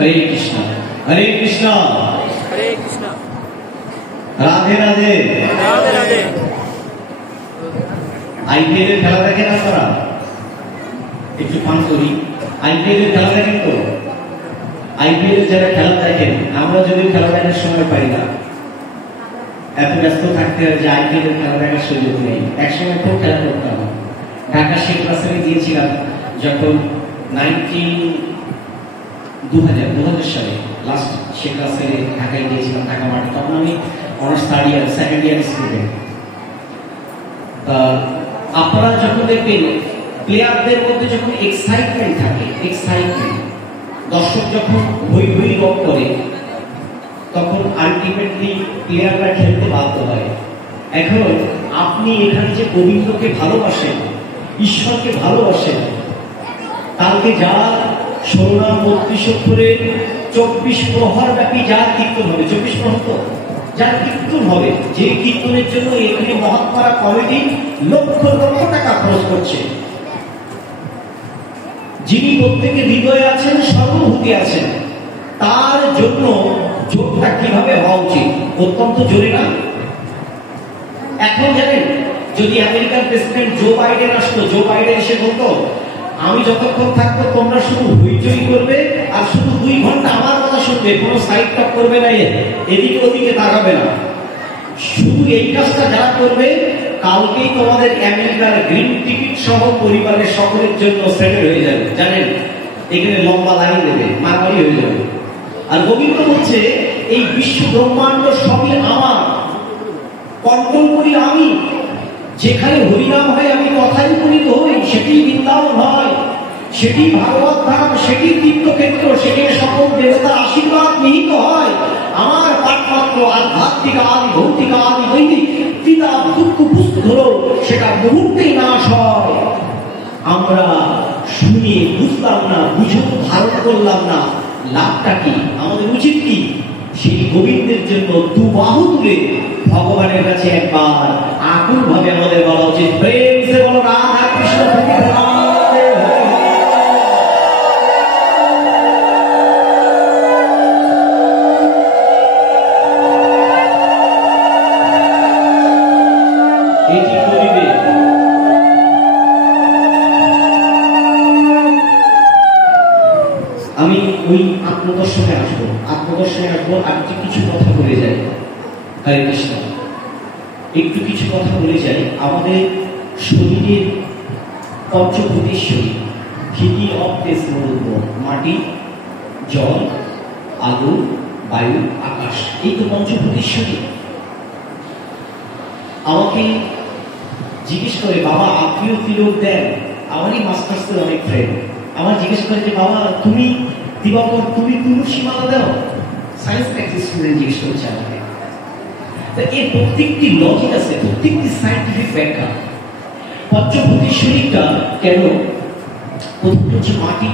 हरे कृष्णा हरे कृष्णा हरे कृष्णा राधे राधे राधे राधे। आईपीएल এর খেলা দেখেন আপনারা? একটু পান করি। আইপিএল এর খেলা দেখেন তো? আইপিএল এর যারা খেলা দেখেন, আমরা যদি খেলা দেখার সময় পাই না, এত ব্যস্ত থাকতে হয় যে আইপিএল এর খেলা দেখার সুযোগ নেই। একসময় খুব খেলা করতাম। ঢাকা শেখ রাসেলে গিয়েছিলাম যখন 2000 সালে লাস্ট শেখ রাসেলে ঢাকায় গিয়েছিলাম, ঢাকা মাঠে। তখন আমি অনার্স 3rd ইয়ার 2nd ইয়ার স্টুডেন্ট। আপনারা যখন দেখবেন প্লেয়ারদের মধ্যে যখন এক্সাইটমেন্ট থাকে, দর্শক যখন হই হই রব করে, তখন আলটিমেটলি প্লেয়াররা খেলতে বাধ্য হয়। এখন আপনি এখানে যে গোবিন্দকে ভালোবাসেন, ঈশ্বরকে ভালোবাসেন, কালকে যা 16 32 অক্ষরে 24 প্রহর ব্যাপী যা কীর্তন হবে, 24 প্রহর তো যার কীর্তন হবে, যে কীর্তনের জন্য এখানে মহাত্মারা কমিটি লক্ষ লক্ষ টাকা খরচ করছে, যিনি প্রত্যেকের হৃদয়ে আছেন, সর্বভূতি আছেন, তার জন্য জোরটা কিভাবে হওয়া উচিত? অত্যন্ত জোরে না? এখন জানেন, যদি আমেরিকার প্রেসিডেন্ট জো বাইডেন আসতো, জো বাইডেন এসে বলতো আমি যতক্ষণ থাকবো তোমরা শুধু হইচই করবে আর শুধু 2 ঘন্টা আমার কথা শুনবে, কোনো সাইড টক করবে না, এদিকে ওদিকে তাকাবে না, শুধু এই কাজটা যারা করবে কালকেই তোমাদের আমেরিকার গ্রিন টিকিট সহ পরিবারের সকলের জন্য সেটেল হয়ে যাবে। জানেন, এখানে লম্বা লাইন দেবে, মারামারি হয়ে যাবে। আর গোবিন্দ বলছে এই বিশ্ব ব্রহ্মাণ্ড সবই আমার, কন্ট্রোল করি আমি, যেখানে হরিনাম হয় আমি কথাই উপনীত হই, সেটি বৃন্দাবন হয়, সেটি ভাগবত ধাম, সেটি তীর্থক্ষেত্র, সেখানে সকল দেবতার আশীর্বাদ নিহিত হয়। আমার পাঠমাত্র আধ্যাত্মিক আদি ভৌতিক আদি দৈনিক পিতা দুঃখ পুস্তক হলো, সেটা মুহূর্তেই নাশ হয়। আমরা শুনে বুঝলাম না, বুঝে ধারণ করলাম না, লাভটা কি? আমাদের উচিত কি? সেই গোবিন্দের জন্য 2 বাহু তুলে ভগবানের কাছে একবার আকুল ভাবে আমাদের বলা উচিত, প্রেম সে বলো রাধা কৃষ্ণ এটি করিবে। আমি ওই আত্মদর্শনে আসবো, আজকে কিছু কথা বলে যাই। হরে কৃষ্ণ। একটু কিছু কথা বলে যাই। আমাদের শরীরের পঞ্চভূতের শরীর, ভিটি অফ দিস ওয়ার্ল্ড, মাটি, জল, আগুন, বায়ু, আকাশ, এই তো পঞ্চভূতের শরীর। আমাকে জিজ্ঞেস করে, বাবা আপনিও তিলক দেন? আমারই মাস্টার্সের অনেক ফ্রেন্ড আমার জিজ্ঞেস করে যে, বাবা তুমি দিবাকর, তুমি তুলসী মালা দাও? সায়েন্স প্র্যাকটিস স্টুডেন্ট জিজ্ঞেস করছে আমাকে। তা এর প্রত্যেকটি লজিক আছে, প্রত্যেকটি সায়েন্টিফিক ব্যাখ্যা। পঞ্চভূতের শরীরটা কেন? প্রথম হচ্ছে মাটি।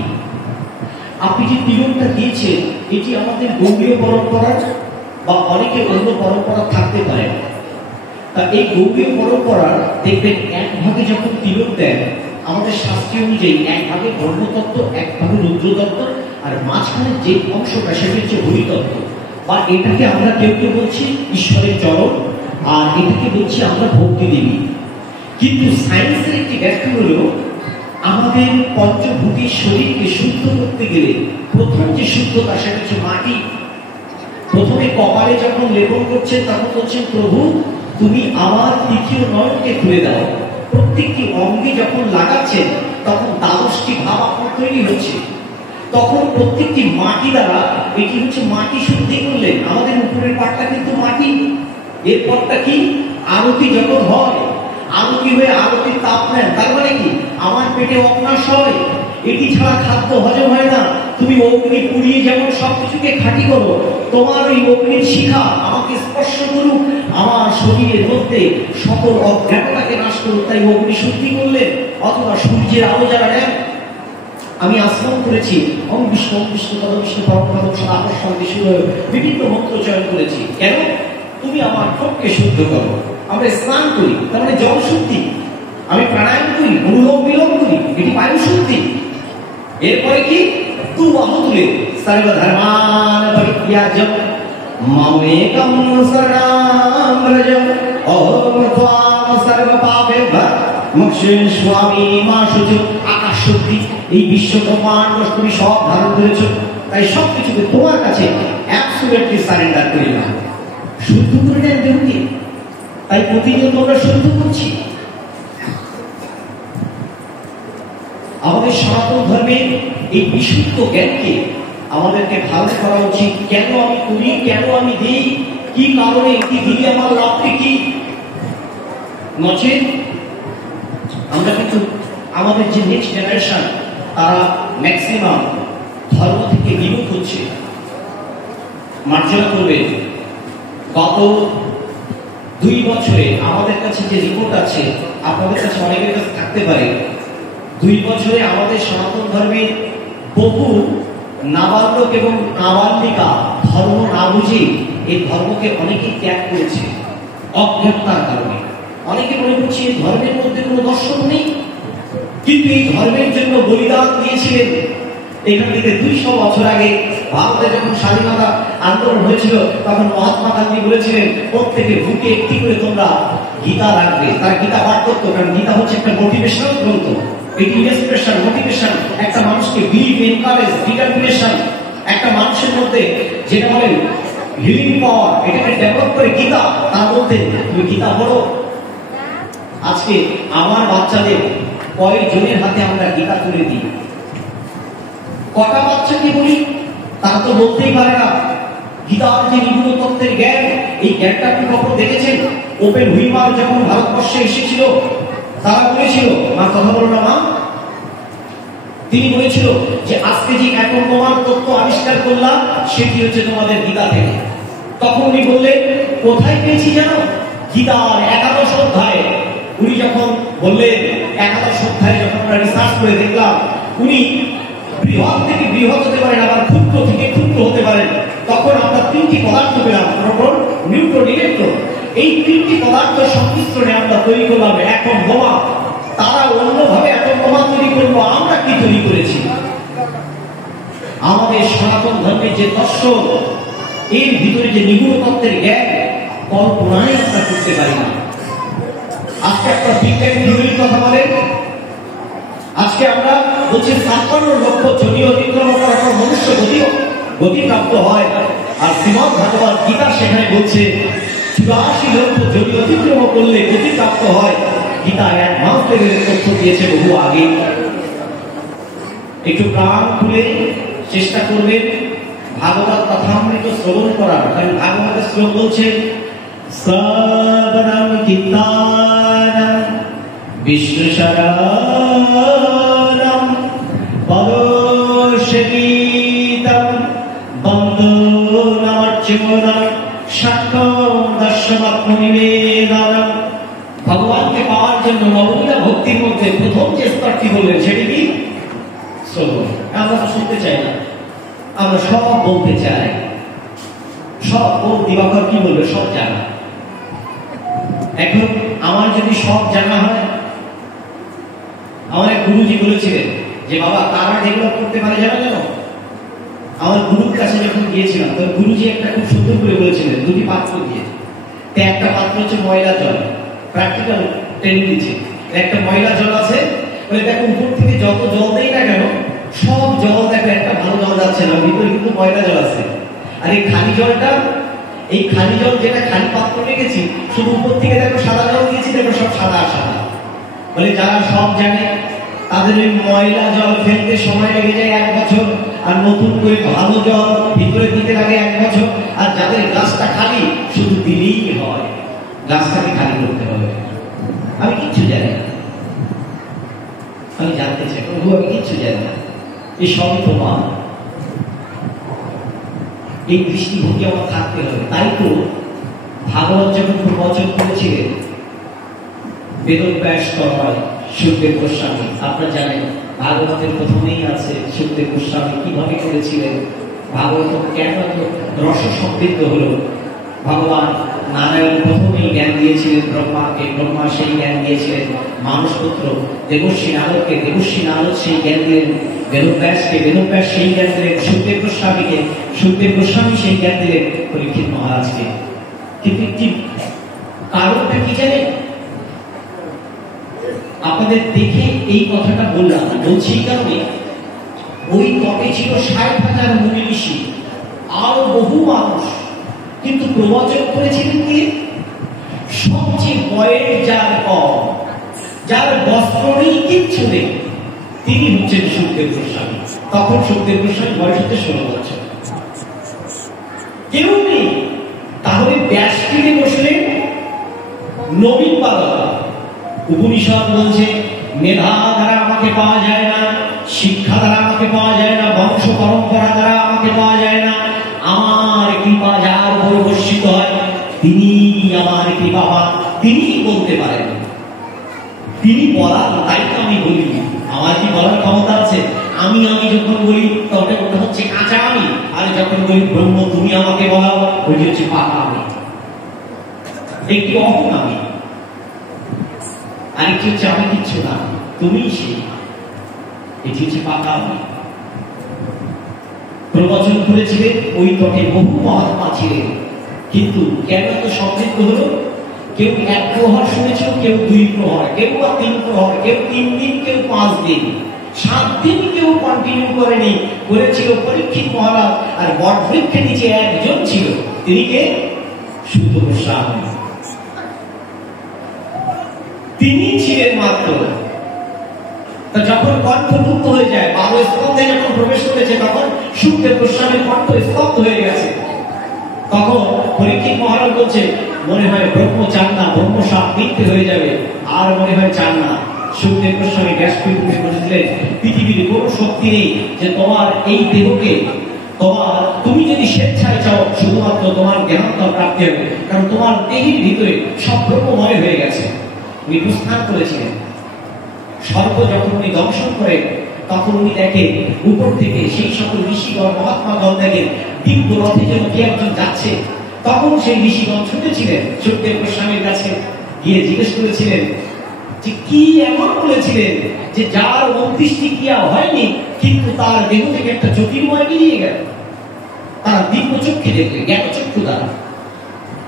আপনি যে তিলকটা দিয়েছেন, এটি আমাদের গৌড়ীয় পরম্পরার বা অনেকের অন্য পরম্পরা থাকতে পারে। তা এই গৌড়ীয় পরম্পরার দেখবেন এক ভাগে যখন তিলক দেন, আমাদের শাস্ত্রীয় অনুযায়ী এক ভাগে ব্রহ্মতত্ত্ব, এক ভাগে রুদ্রতত্ত্ব, আর মাঝখানে যে অংশটা সেটা হচ্ছে হরিতত্ত্ব, বা এটাকে আমরা কেউ কেউ বলছি ঈশ্বরের চরণ, আর এটাকে বলছি আমরা ভক্তি দেবী। কিন্তু সায়েন্সের একটি ব্যাখ্যা হলো, আমাদের পঞ্চভূতের শরীরকে শুদ্ধ করতে গেলে প্রথম যে শুদ্ধতা সেটা হচ্ছে মাটি। প্রথমে কপালে যখন লেপন করছেন তখন বলছেন, প্রভু তুমি আমার তৃতীয় নয়নকে খুলে দাও। প্রত্যেকটি অঙ্গে যখন লাগাচ্ছেন তখন 12টি ভাব আপনার তৈরি হচ্ছে। তখন প্রত্যেকটি মাটি দ্বারা, এটি হচ্ছে মাটি শুদ্ধি করলেন। আমাদের উপরের পাটটা কিন্তু মাটি। এরপরটা কি? আরতি যখন হয়, আরতি হয়ে আরতির তাপ নেন, তার মানে কি আমার পেটে অগ্নাশ হয়, এটি ছাড়া খাদ্য হজম হয় না। তুমি অগ্নি পুড়িয়ে যেমন সবকিছুকে খাঁটি করো, তোমার ওই অগ্নির শিখা আমাকে স্পর্শ করুক, আমার শরীরের মধ্যে সকল অজ্ঞানতাকে নাশ করুক, তাই অগ্নি শুদ্ধি করলে। অথবা সূর্যের আলো যারা নেন, আমি আশ্রম করেছি ওম বিষ্ণু বিষ্ণু পদ বিষ্ণু পরম আকর্ষণ বিষ্ণু, বিভিন্ন মন্ত্র চয়ন করেছি। কেন? তুমি আমার ঠোঁটকে শুদ্ধ করো। আমরা স্নান করি, তার মানে জল শুদ্ধি। আমি প্রাণায়াম করি, অনুলোম বিলোম করি, এটি বায়ু শুদ্ধি। এরপরে কি? তু বাহু তুলে সর্বধর্মান পরিত্যাজ্যম মামেকম শরণাম ব্রজম ওম ত্বাং সর্বপাপেভ্যো মোক্ষয়িষ্যামি মা শুচি। আকাশ শুদ্ধি, এই বিশ্ব ব্রহ্মাণ্ড তুমি সব ধারণ করেছ, তাই সবকিছুকে তোমার কাছে অ্যাবসলিউটলি সারেন্ডার করে নাও। শুদ্ধ করে নেন দেহকে, তাই প্রতিনিয়ত আমরা শুদ্ধ করছি। আমাদের সনাতন ধর্মের এই বিশুদ্ধ জ্ঞানকে আমাদেরকে ভালো করা উচিত। কেন আমি করি, কেন আমি দিই, কি কারণে এটি দিলে আমার লাভটি কি? নচেত আমরা কিন্তু আমাদের যে নেক্সট জেনারেশন, তারা ম্যাক্সিমাম ধর্ম থেকে বিমুখ হচ্ছে। মার্জনা করবে। গত 2 বছরে আমাদের কাছে যে রিপোর্ট আছে, আপনাদের কাছে অনেকের কাছে থাকতে পারে, 2 বছরে আমাদের সনাতন ধর্মের বহু নাবালক এবং নাবালিকা ধর্ম না বুঝে এই ধর্মকে অনেকেই ত্যাগ করেছে অজ্ঞতার কারণে। অনেকে মনে করছে এই ধর্মের মধ্যে কোনো দর্শন নেই, কিন্তু এই ধর্মের জন্য বলিদান দিয়েছিলেন। এখান থেকে 200 বছর আগে ভারতে যখন স্বাধীনতা আন্দোলন হয়েছিল, তখন মহাত্মা গান্ধী বলেছিলেন প্রত্যেকে বুকে একটি করে তোমরা গীতা রাখবে। তারা গীতা পাঠ করতো, কারণ গীতা হচ্ছে একটা মোটিভেশনাল গ্রন্থ। এটি ইন্সপিরেশন, মোটিভেশন, একটা মানুষকে বিলিভ, এনকারেজ, ডিটারমিনেশন, একটা মানুষের মধ্যে যেটা বলেন হিলিং পাওয়ার, এটাকে ডেভেলপ করে গীতা। তার মধ্যে তুমি গীতা পড়ো। আজকে আমার বাচ্চাদের কয়েকজনের হাতে আমরা গীতা তুলে দিই। কটা বাচ্চাকে বলি, তারা তো বলতেই পারে না গীতার যে নিগুড় তত্ত্বের জ্ঞান, এই জ্ঞানটা আপনি কখন দেখেছেন? ওপেন হুইমার যখন ভারতবর্ষে এসেছিল, তারা বলেছিল, মা কথা বলো না মা, তিনি বলেছিল যে আজকে যে এটম বোমার তত্ত্ব আবিষ্কার করলাম সেটি হচ্ছে তোমাদের গীতা থেকে। তখন উনি বললেন কোথায় পেয়েছি জানো? গীতার 11 অধ্যায়ে। উনি যখন বললেন 11 অধ্যায়ে যখন আমরা রিসার্চ করে দেখলাম, উনি বৃহৎ থেকে বৃহৎ হতে পারেন, আবার ক্ষুদ্র থেকে ক্ষুদ্র হতে পারেন। তখন আমরা 3টি পদার্থ পেলাম, প্রোটন, নিউট্রন, ইলেকট্রন। এই 3টি পদার্থ সংমিশ্রণে আমরা তৈরি করলাম এটম বোমা। তারা অন্যভাবে এটম বোমা তৈরি করবো, আমরা কি তৈরি করেছি? আমাদের সনাতন ধর্মের যে দর্শন, এর ভিতরে যে নিগুড় তত্ত্বের জ্ঞান, কল্পনায় আমরা করতে পারি না। আজকে একটা বিজ্ঞান থিওরির কথা বলেন, আজকে আমরা বলছি 56 লক্ষ জনি অতিক্রম করার পর মনুষ্য গতিপ্রাপ্ত হয়। আর শ্রীমদ্ ভাগবত গীতা সেখানে বলছে 84 লক্ষ জনি অতিক্রম করলে গতিপ্রাপ্ত হয়। গীতা অ্যাডভান্স লেভেলের তথ্য দিয়েছে বহু আগে। একটু প্রাণ খুলে চেষ্টা করবেন ভাগবত কথামৃত শ্রবণ করার। কারণ ভাগবতের শ্লোক বলছে শ্রবণম কীর্তনম বিষ্ণু শরণম পরশগীতম বন্দো নমর্চুনম সাক্ষম দর্শনাত্মনিবেদনম। ভগবানকে পাওয়ার জন্য নবমীরা ভক্তির মধ্যে প্রথম যে স্তরটি বললেন সেটি কি? শ্রবণ। আমরা তো শুনতে চাই না, আমরা সব বলতে চাই। সব দিবাকর কি বলবে? সব জানা। এখন আমার যদি সব জানা হয়, আমার এক গুরুজি বলেছিলেন যে বাবা তারা যেগুলো করতে পারে জানা জানো। আমার গুরুর কাছে যখন গিয়েছিলাম, তখন গুরুজি একটা খুব সুন্দর করে বলেছিলেন, 2টি পাত্র দিয়ে। একটা পাত্র হচ্ছে ময়লা জল, প্র্যাকটিক্যাল ট্রেনিং দিচ্ছে। একটা ময়লা জল আছে, বলে দেখো উপর থেকে যত জল দেই না কেন, সব জল দেখো একটা ভালো জল যাচ্ছে না, ভিতরে কিন্তু ময়লা জল আছে। আর এই খালি জলটা, এই খালি জল যেটা খালি পাত্র রেখেছি, শুধু উপর থেকে দেখো সাদা জল দিয়েছি, দেখো সব সাদা সাদা। বলে যারা সব জানে তাদের ওই ময়লা জল ফেলতে সময় লেগে যায় 1 বছর, আর নতুন করে ভালো জল ভিতরে দিতে লাগে 1 বছর। আর যাদের গ্লাসটা খালি, শুধু দিলেই হয়, গ্লাসটাকে খালি করতে হবে। আমি কিচ্ছু জানি না, আমি জানতে চাই, প্রভু আমি কিচ্ছু জানি না, এই সবই তোমার। এই দৃষ্টিভঙ্গি আমার থাকতে হবে। তাই তো ভাগবত যখন প্রবচন করেছিলেন বেদব্যাস তরয় সুখদেব গোস্বামী, আপনারা জানেন ভাগবতের প্রথমেই আছে সুখদেব গোস্বামী কিভাবে করেছিলেন, ভাগবত কেন রস সমৃদ্ধ হলো। ভগবান নারায়ণ প্রথমেই জ্ঞান দিয়েছিলেন ব্রহ্মাকে, ব্রহ্মা সেই জ্ঞান দিয়েছিলেন মানসপুত্র দেবর্ষী নারদকে, দেবর্ষী নারদ সেই জ্ঞান দিলেন বেদব্যাসকে, বেদব্যাস সেই জ্ঞান দিলেন সুখদেব গোস্বামীকে, সুখদেব গোস্বামী সেই জ্ঞান দিলেন পরীক্ষিত মহারাজকে। কিন্তু একটি কারণটা কি জানেন? আপনাদের দেখে এই কথাটা বললাম, বলছি এই কারণে ওই তপে ছিল 60,000 মুনি ঋষি, আরো বহু মানুষ, কিন্তু প্রবচন করেছিলেন কি? সবচেয়ে বয়স যার কম, যার বস্ত্র নেই, কিচ্ছু নেই, তিনি হচ্ছেন সুখদেব গোস্বামী। তখন সুখদেব গোস্বামী বয়স হচ্ছে 16 বছর, কেউ নেই। তাহলে ব্যাসপীঠে বসলেন নবীন বালক। উপনিষদ বলছে মেধা দ্বারা আমাকে পাওয়া যায় না, শিক্ষা দ্বারা আমাকে পাওয়া যায় না, বংশ পরম্পরা দ্বারা আমাকে পাওয়া যায় না, আমার কৃপা যার উপর বর্ষিত হয় তিনি আমার কৃপাবান, তিনি বলতে পারেন, তিনি বলার। তাই তো আমি বলি, আমার কি বলার ক্ষমতা আছে? আমি যখন বলি তবে ওটা হচ্ছে কাঁচা আমি, আর আর যখন বলি ব্রহ্ম তুমি আমাকে বলাও, ওই হচ্ছে পাকা আমি, একটি অহং আমি, আরেকটি হচ্ছে আমি কিচ্ছু না, তুমি সেই, এটি হচ্ছে পাকা আমি। প্রবচন করেছিলেন ওই তটে বহু মহাত্মা ছিলেন, কিন্তু কেন এত সমৃদ্ধ হলো? কেউ এক প্রহর শুনেছ, কেউ 2 প্রহর, কেউ বা 3 প্রহর, কেউ 3 দিন, কেউ 5 দিন, 7 দিন কেউ কন্টিনিউ করেনি, করেছিল পরীক্ষিত মহারাজ। আর বটবৃক্ষের নিচে একজন ছিল, তিনি কে? সুত গোস্বামী। তিনি ছিলেন মাত্র। তা যখন কণ্ঠ মুক্ত হয়ে যায়, 12 স্কন্ধে যখন প্রবেশ করেছে, তখন সুখদেব গোস্বামীর কণ্ঠ স্তব্ধ হয়ে গেছে। তখন পরীক্ষিত মহারাজ বলছে, মনে হয় ব্রহ্ম চান না, ব্রহ্ম সাপ মিথ্যে হয়ে যাবে, আর মনে হয় চান না। সুখদেব গোস্বামী ব্যাসপীঠে বলেছিলেন, পৃথিবীর কোনো শক্তি নেই যে তোমার এই দেহকে, তুমি যদি স্বেচ্ছায় চাও, শুধুমাত্র তোমার জ্ঞানান্তর প্রাপ্তি হবে, কারণ তোমার দেহের ভিতরে সব ব্রহ্মময় হয়ে গেছে। উনি প্রস্থান করেছিলেন। সর্প যখন উনি দংশন করেন, তখন উনি দেখেন উপর থেকে সেই সকল ঋষিগণ মহাত্মাগণ দেখেন দিব্য রথে যেন কি একজন যাচ্ছে। তখন সেই ঋষিগণ ছুটেছিলেন সুখদেব গোস্বামীর কাছে, গিয়ে জিজ্ঞেস করেছিলেন যে কি এমন বলেছিলেন যে যার 29টি ক্রিয়া হয়নি, কিন্তু তার দেহ থেকে একটা জ্যোতির্ময় বেরিয়ে গেল, তার দিব্য চক্ষে দেখলে, জ্ঞান চক্ষু দ্বারা।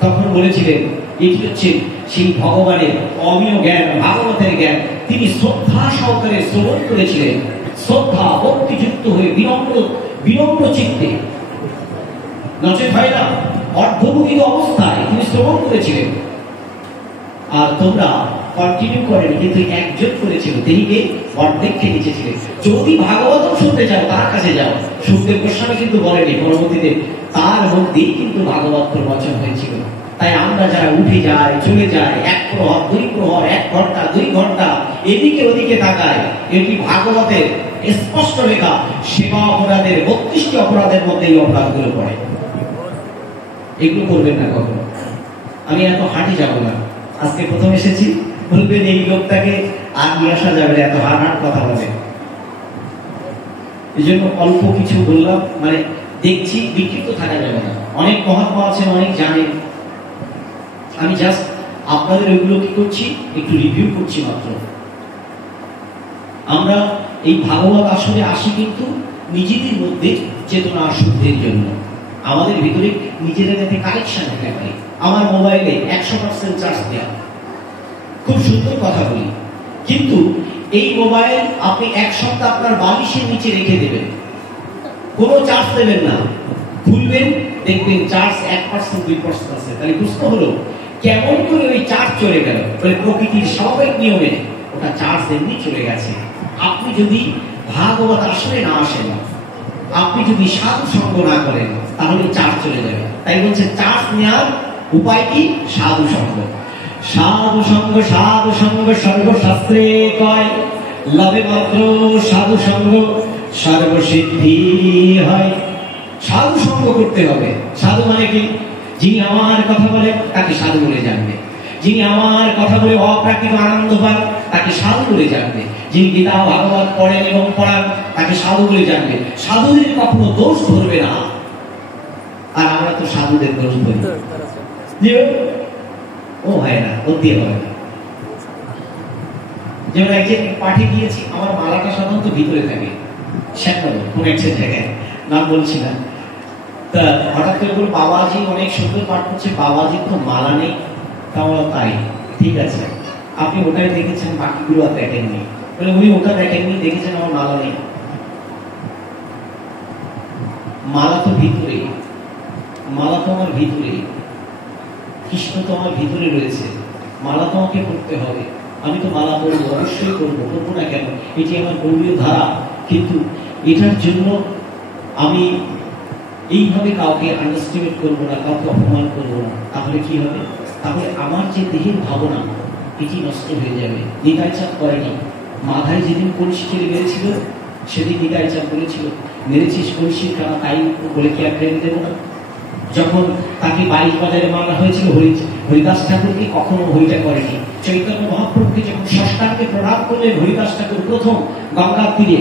তখন বলেছিলেন এটি হচ্ছে সেই ভগবানের অমীয় জ্ঞান, ভাগবতের জ্ঞান। তিনি শ্রদ্ধা সহকারে শ্রবণ করেছিলেন, শ্রদ্ধা ভক্তিযুক্ত হয়ে বিনম্র চিত্তে, নচেত হয় না, অর্ধমুখিত অবস্থায় তিনি শ্রবণ করেছিলেন। আর তোমরা কন্টিনিউ করেন, কিন্তু একজন করেছিল, তিনি কে? বটবৃক্ষে নিচে ছিলেন। যদি ভাগবতম শুনতে চাও, তার কাছে যাও। সুখদেব গোস্বামী কিন্তু বলেনি, পরবর্তীতে তার মধ্যেই কিন্তু ভাগবত প্রবচন হয়েছিল। তাই আমরা যারা উঠে যায়, চলে যায়, 1 প্রহর 2 প্রহর, 1 ঘন্টা 2 ঘন্টা এদিকে ওদিকে তাকায়, এটি ভাগবতের স্পষ্ট লেখা, সেবা অপরাধের 32টি অপরাধের মধ্যে এই অপরাধগুলো পড়ে। এগুলো করবেন না কখনো। আমি এত হাঁটি যাব না, আজকে প্রথম এসেছি, বলবেন এই লোকটাকে আর নিয়ে আসা যাবে না, এত হাঁট কথা বলে। এই জন্য অল্প কিছু বললাম, মানে দেখছি বিকৃত থাকা যাবে না। অনেক মহাত্মা আছেন, অনেক জানেন, আমি জাস্ট আপনাদের ওইগুলো কি করছি, একটু রিভিউ করছি মাত্র। আমরা এই ভাগবত আসলে আসি কিন্তু নিজেদের মধ্যে চেতনা শুদ্ধির জন্য, আমাদের ভিতরে নিজেদের মধ্যে কানেকশন হতে পারে। আমার মোবাইলে 100% চার্জ দেওয়া, খুব সুন্দর কথা বলি, কিন্তু এই মোবাইল আপনি 1 সপ্তাহ আপনার বালিশের নিচে রেখে দেবেন, কোনো চার্জ দেবেন না, খুলবেন দেখবেন চার্জ 1% 2% আছে। তাহলে বুঝতে হলো কেমন করে ওই চার্জ চলে গেল। প্রকৃতির স্বাভাবিক নিয়মে ওটা চার্জ এমনি চলে গেছে। আপনি যদি ভাগবত আসলে না আসেন, আপনি যদি সাধু সঙ্গ না করেন, তাহলে চার্জ চলে যাবে। তাই বলছে চার্জ নেওয়ার উপায় কি? সাধু সঙ্গ। সাধু সঙ্গ, সাধু সঙ্গ সর্বশাস্ত্রে কয়, লবে মাত্র সাধু সঙ্গ সর্বসিদ্ধি হয়। সাধু সঙ্গ করতে হবে। সাধু মানে কি? যিনি আমার কথা বলে তাকে সাধু বলে জানবে, যিনি আমার কথা বলে অপ্রাকৃত আনন্দ পান তাকে সাধু বলে জানবে, যিনি গীতা ভাগবত পড়েন এবং পড়ান তাকে সাধু বলে জানবে। সাধুদের কখনো দোষ ধরবে না, আর আমরা তো সাধুদের দোষ ধরি। ও হয় না, ও দিয়ে হবে না। যেমন একজন পাঠে গিয়েছি, আমার মালাটা সাধারণত ভিতরে থাকে, শ্যামল কোন একটা জায়গায়, নাম বলছি না। তা হঠাৎ করে বলল বাবাজি অনেক সুন্দর পাঠ করছে, বাবাজি তো মালা নেই। তাই ঠিক আছে, আপনি ওটাই দেখেছেন, বাকিগুলো আর দেখেননি। বলে উনি ওটা দেখেননি, দেখেছেন আমার মালা নেই। মালা তো ভিতরে, মালা তো আমার ভিতরে, কৃষ্ণ তো আমার ভিতরে রয়েছে, মালা তো আমাকে করতে হবে। আমি তো মালা করবো, অবশ্যই করবো, করবো না কেন? এটি আমার গৌরীয় ধারা। কিন্তু এটার জন্য আমি এইভাবে কাউকে আন্ডারস্টিমেট করবো না, কাউকে অপমান করবো না। তাহলে কি হবে? তাহলে আমার যে দেহের ভাবনা এটি নষ্ট হয়ে যাবে। নিতাই চাঁদ করেনি। মাথায় যেদিন কলসি চলে মেরেছিল, সেদিন নিতাই চাঁদ বলেছিল, মেরেছিস কলসির কারণ, তাই বলে কি আর প্রেম দেবো না? যখন তাকে 22 বাজারে মারা হয়েছিল, হরিদাস ঠাকুরকে কখনো হইটা করেনি। চৈতন্য মহাপ্রভুকে যখন ষষ্ঠাঙ্গে প্রণাম করলেন হরিদাস ঠাকুর প্রথম গঙ্গার তীরে,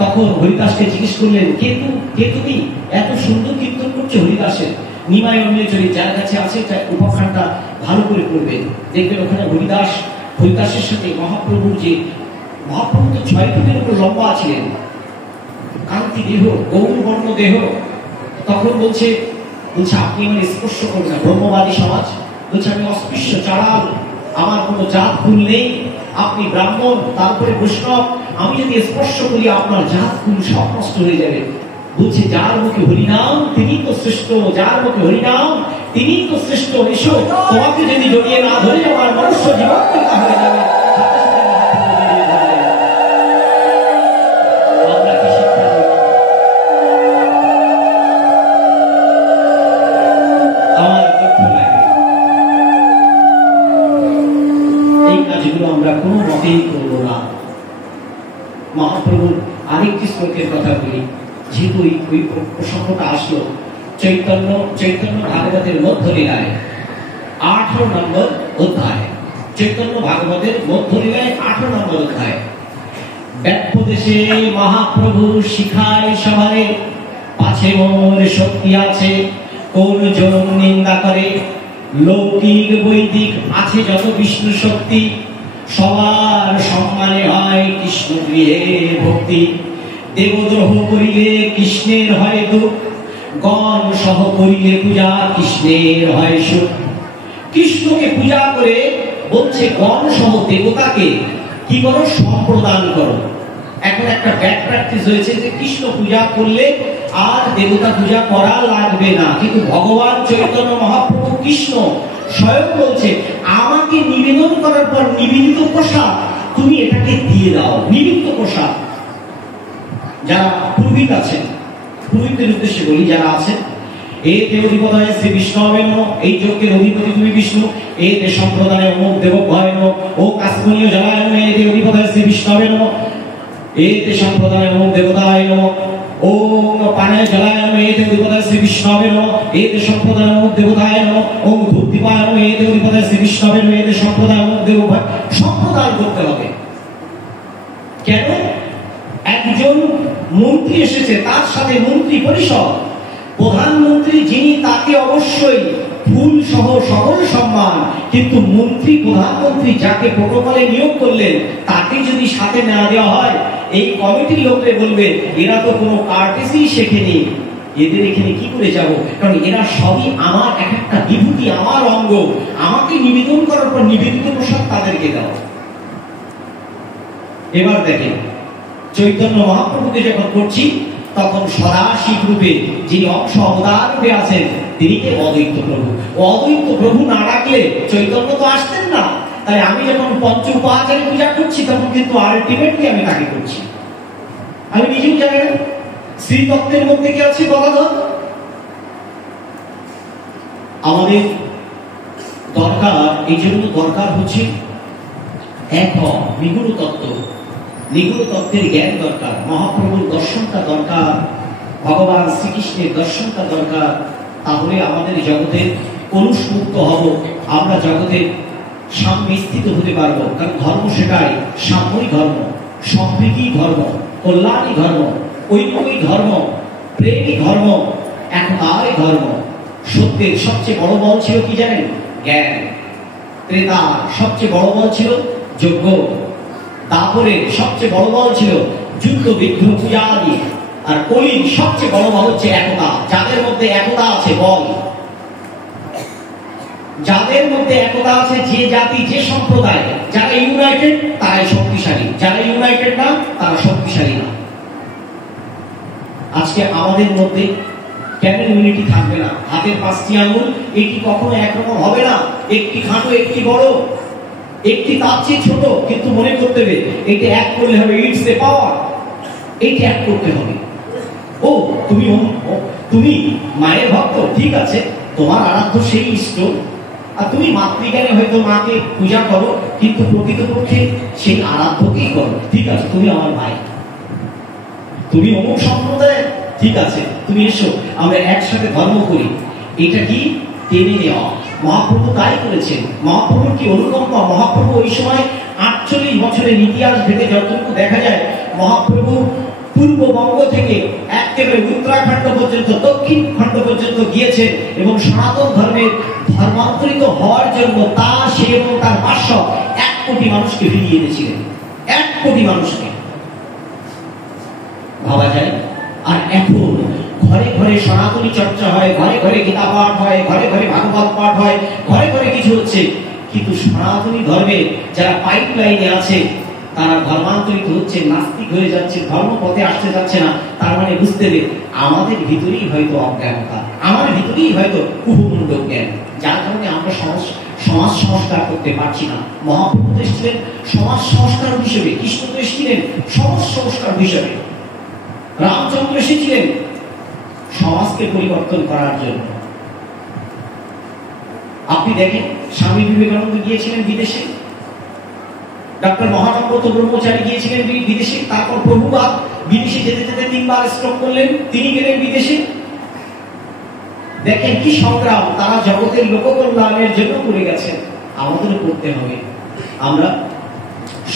তখন হরিদাসকে জিজ্ঞেস করলেন, কে তুমি? এত সুন্দর কীর্তন করছো হরিদাসের। নিমাই অন্যচরী যার কাছে আছে উপাখ্যানটা ভালো করে পড়বেন, দেখবেন ওখানে হরিদাসের সাথে মহাপ্রভু তো 6 ফুটের উপর লম্বা ছিলেন, কান্তি দেহ, গৌরবর্ণ দেহ। তখন বলছে আপনি আমার স্পর্শ করবেন না। ব্রহ্মবাদী সমাজ বলছে আমি অস্পৃশ্য, চাড়াল, আমার কোনো জাত কুল নেই, আপনি ব্রাহ্মণ, তারপরে বৈষ্ণব, আমি যদি স্পর্শ করি আপনার জাত কুল সব নষ্ট হয়ে যাবে। বলছে যার মুখে হরিনাম তিনি তো শ্রেষ্ঠ, যার মুখে হরিনাম তিনি তো শ্রেষ্ঠ। এসো, তোমাকে যদি জড়িয়ে না ধরে আমার মনুষ্য জীবন হয়ে যাবে। আমরা কোনো মতেই করব না। মহাপ্রভুর আরেকটি শ্লোকের কথা বলি, যেহেতু ওই প্রসঙ্গটা আসলো। চৈতন্য ভাগবতের মধ্যলীলায় 18 নম্বর অধ্যায়, চৈতন্য ভাগবতের মধ্যলীলায় 18 নম্বর অধ্যায়। ব্যাপদেশে মহাপ্রভু শিখায় সবারে, পাছে মোর শক্তি আছে, কোন জন নিন্দা করে। লৌকিক বৈদিক আছে যত বিষ্ণু শক্তি, সবার সম্মানে হয় কৃষ্ণ গৃহে ভক্তি। দেবদ্রোহ করিলে কৃষ্ণের হয় দুঃখ, গণ সহ করিলে পূজা কৃষ্ণের হয় সুখ। কৃষ্ণকে পূজা করে বলছে গণ সহ দেবতাকে কি করো? সম্প্রদান করো। এখন একটা ব্যাড প্র্যাকটিস হয়েছে যে কৃষ্ণ পূজা করলে আর দেবতা পূজা করা লাগবে না, কিন্তু ভগবান চৈতন্য মহাপ্রভু কৃষ্ণ স্বয়ং বলছে আমাকে নিবেদন করার পর নিবেদিত প্রসাদ তুমি এটাকে দিয়ে দাও। নিবেদিত প্রসাদ যারা পুরোহিত আছেন, পুরোহিতের উদ্দেশ্যে বলি, যারা আছেন, এতে অধিপতায় শ্রী বিষ্ণবেন, এই যজ্ঞের অধিপতি তুমি বিষ্ণু। এতে সম্প্রদানে অমুক দেবভয়েন, ও কাশ্মীয় জলায়ন, এতে অধিপতায় শ্রী বিষ্ণবেন, এতে সম্প্রদানে অমুক দেবতায় নম। ওম পানায় জলায়ন, এতে অধিপতায় শ্রী বিষ্ণবেন, এতে সম্প্রদানে অমুক দেবতায় নম। ওম ধূপদীপায়ন, এতে অধিপতায় শ্রী বিষ্ণবেন, এতে সম্প্রদায় অমুক দেবভয়। সম্প্রদান করতে হবে। কেন? একজন মন্ত্রী এসেছে, তার সাথে মন্ত্রী পরিষদ, প্রধানমন্ত্রী যিনি, তাকে অবশ্যই ফুল সহ সকল সম্মান, কিন্তু মন্ত্রী প্রধানমন্ত্রী যাকে প্রোটোকলে নিয়োগ করলেন তাকে যদি সাথে না দেওয়া হয়, এই কমিটির লোকরে বলবে এরা তো কোনো কার্টেসি শেখেনি, এদের এখানে কি করে যাব? কারণ এরা সবই আমার এক একটা বিভূতি, আমার অঙ্গ, আমাকে নিবেদন করার পর নিবেদিত প্রসাদ তাদেরকে দাও। এবার দেখেন, চৈতন্য মহাপ্রভুকে যখন করছি তখন সদাশিব রূপে যিনি অংশ অবতার রূপে আছেন তিনি কে? অদ্বৈত প্রভু। অদ্বৈত প্রভু না ডাকলে চৈতন্য তো আসতেন না। তাই আমি যখন পঞ্চ উপাচারে পূজা করছি তখন কিন্তু আলটিমেটলি আমি তাকে করছি। আমি নিজেও জানি না শ্রীতত্ত্বের মধ্যে কি আছে গদাধর। আমাদের দরকার, এই জন্য দরকার হচ্ছে এক নিগুড় তত্ত্ব, নিগুড় তত্ত্বের জ্ঞান দরকার, মহাপ্রভুর দর্শনটা দরকার, ভগবান শ্রীকৃষ্ণের দর্শনটা দরকার। তাহলে আমাদের জগতের কলুষমুক্ত হব, আমরা জগতের সাম্যে স্থিত হতে পারবো। কারণ ধর্ম সেটাই, সাম্যই ধর্ম, সম্প্রীতি ধর্ম, কল্যাণী ধর্ম, ঐক্যই ধর্ম, প্রেমই ধর্ম, একতাই ধর্ম। সত্যের সবচেয়ে বড় বল ছিল কি জানেন? জ্ঞান। ত্রেতা সবচেয়ে বড় বল ছিল যজ্ঞ, তারপরে সবচেয়ে বড় বল ছিল যুদ্ধ বিগ্রহ পূজা আদি, আর কলির সবচেয়ে বড় বল হচ্ছে একতা। যাদের মধ্যে একতা আছে বল, যাদের মধ্যে একতা আছে, যে জাতি যে সম্প্রদায়, যারা ইউনাইটেড তারাই শক্তিশালী, যারা ইউনাইটেড না তারা শক্তিশালী না। আজকে আমাদের মধ্যে কেন ইউনিটি থাকবে না? হাতের 5টি আঙুল, এটি কখনো একরকম হবে না। একটি খাটো, একটি বড়, একটি তার চেয়ে ছোট, কিন্তু মনে করতে হবে এটা এক করলে হবে, ইটস এ পাওয়ার, এটা এক করতে হবে। ও তুমি মায়ের ভক্ত, ঠিক আছে, তোমার আরাধ্য সেই ইষ্ট, আর তুমি মাতৃজ্ঞানে হয়তো মাকে পূজা করো, কিন্তু প্রকৃতপক্ষে সেই আরাধ্যকেই করো। ঠিক আছে, তুমি আমার ভাই, তুমি অমুক সম্প্রদায়, ঠিক আছে, তুমি এসো, আমরা একসাথে ধর্ম করি। এটা কি টেনে নেওয়া? মহাপ্রভু তাই করেছেন। মহাপ্রভুর কি অনুকম্পা! মহাপ্রভু ওই সময় 48 বছরের ইতিহাস ভেবে যতটুকু দেখা যায়, মহাপ্রভু পূর্ববঙ্গ থেকে একেবারে উত্তরাখণ্ড পর্যন্ত, দক্ষিণ খণ্ড পর্যন্ত গিয়েছেন এবং সনাতন ধর্মের ধর্মান্তরিত হওয়ার জন্য সে এবং তার পার্শ্ব 1 কোটি মানুষকে ফিরিয়ে এনেছিলেন। 1 কোটি মানুষকে, ভাবা যায়। আর এখন ঘরে ঘরে সনাতনী চর্চা হয়, ঘরে ঘরে গীতা পাঠ হয়, ঘরে ঘরে ভাগবত পাঠ হয়, ঘরে ঘরে কিছু হচ্ছে, কিন্তু সনাতনী ধর্মে যারা পাইপ লাইনে আছে তারা ধর্মান্তরিত হচ্ছে, নাস্তিক হয়ে যাচ্ছে, ধর্মপথে আসতে যাচ্ছে না। তার মানে বুঝতে হবে আমাদের ভিতরেই হয়তো অজ্ঞানতা, আমার ভিতরেই হয়তো কুহুমুন্ড জ্ঞান, যার কারণে আমরা সমাজ সংস্কার করতে পারছি না। মহাপ্রভু এসেছিলেন সমাজ সংস্কার হিসেবে, কৃষ্ণ তো এসেছিলেন সমাজ সংস্কার হিসেবে, রামচন্দ্র এসেছিলেন সমাজকে পরিবর্তন করার জন্য। আপনি দেখেন স্বামী বিবেকানন্দ গিয়েছিলেন বিদেশে, ডক্টর মহানব্রত ব্রহ্মচারী গিয়েছিলেন বিদেশে, তারপর প্রভুপাদ বিদেশে যেতে যেতে 3 বার স্ট্রোক করলেন, তিনি গেলেন বিদেশে। দেখেন কি সংগ্রাম তারা জগতের লোককল্যাণের জন্য করে গেছেন, আমাদেরও করতে হবে। আমরা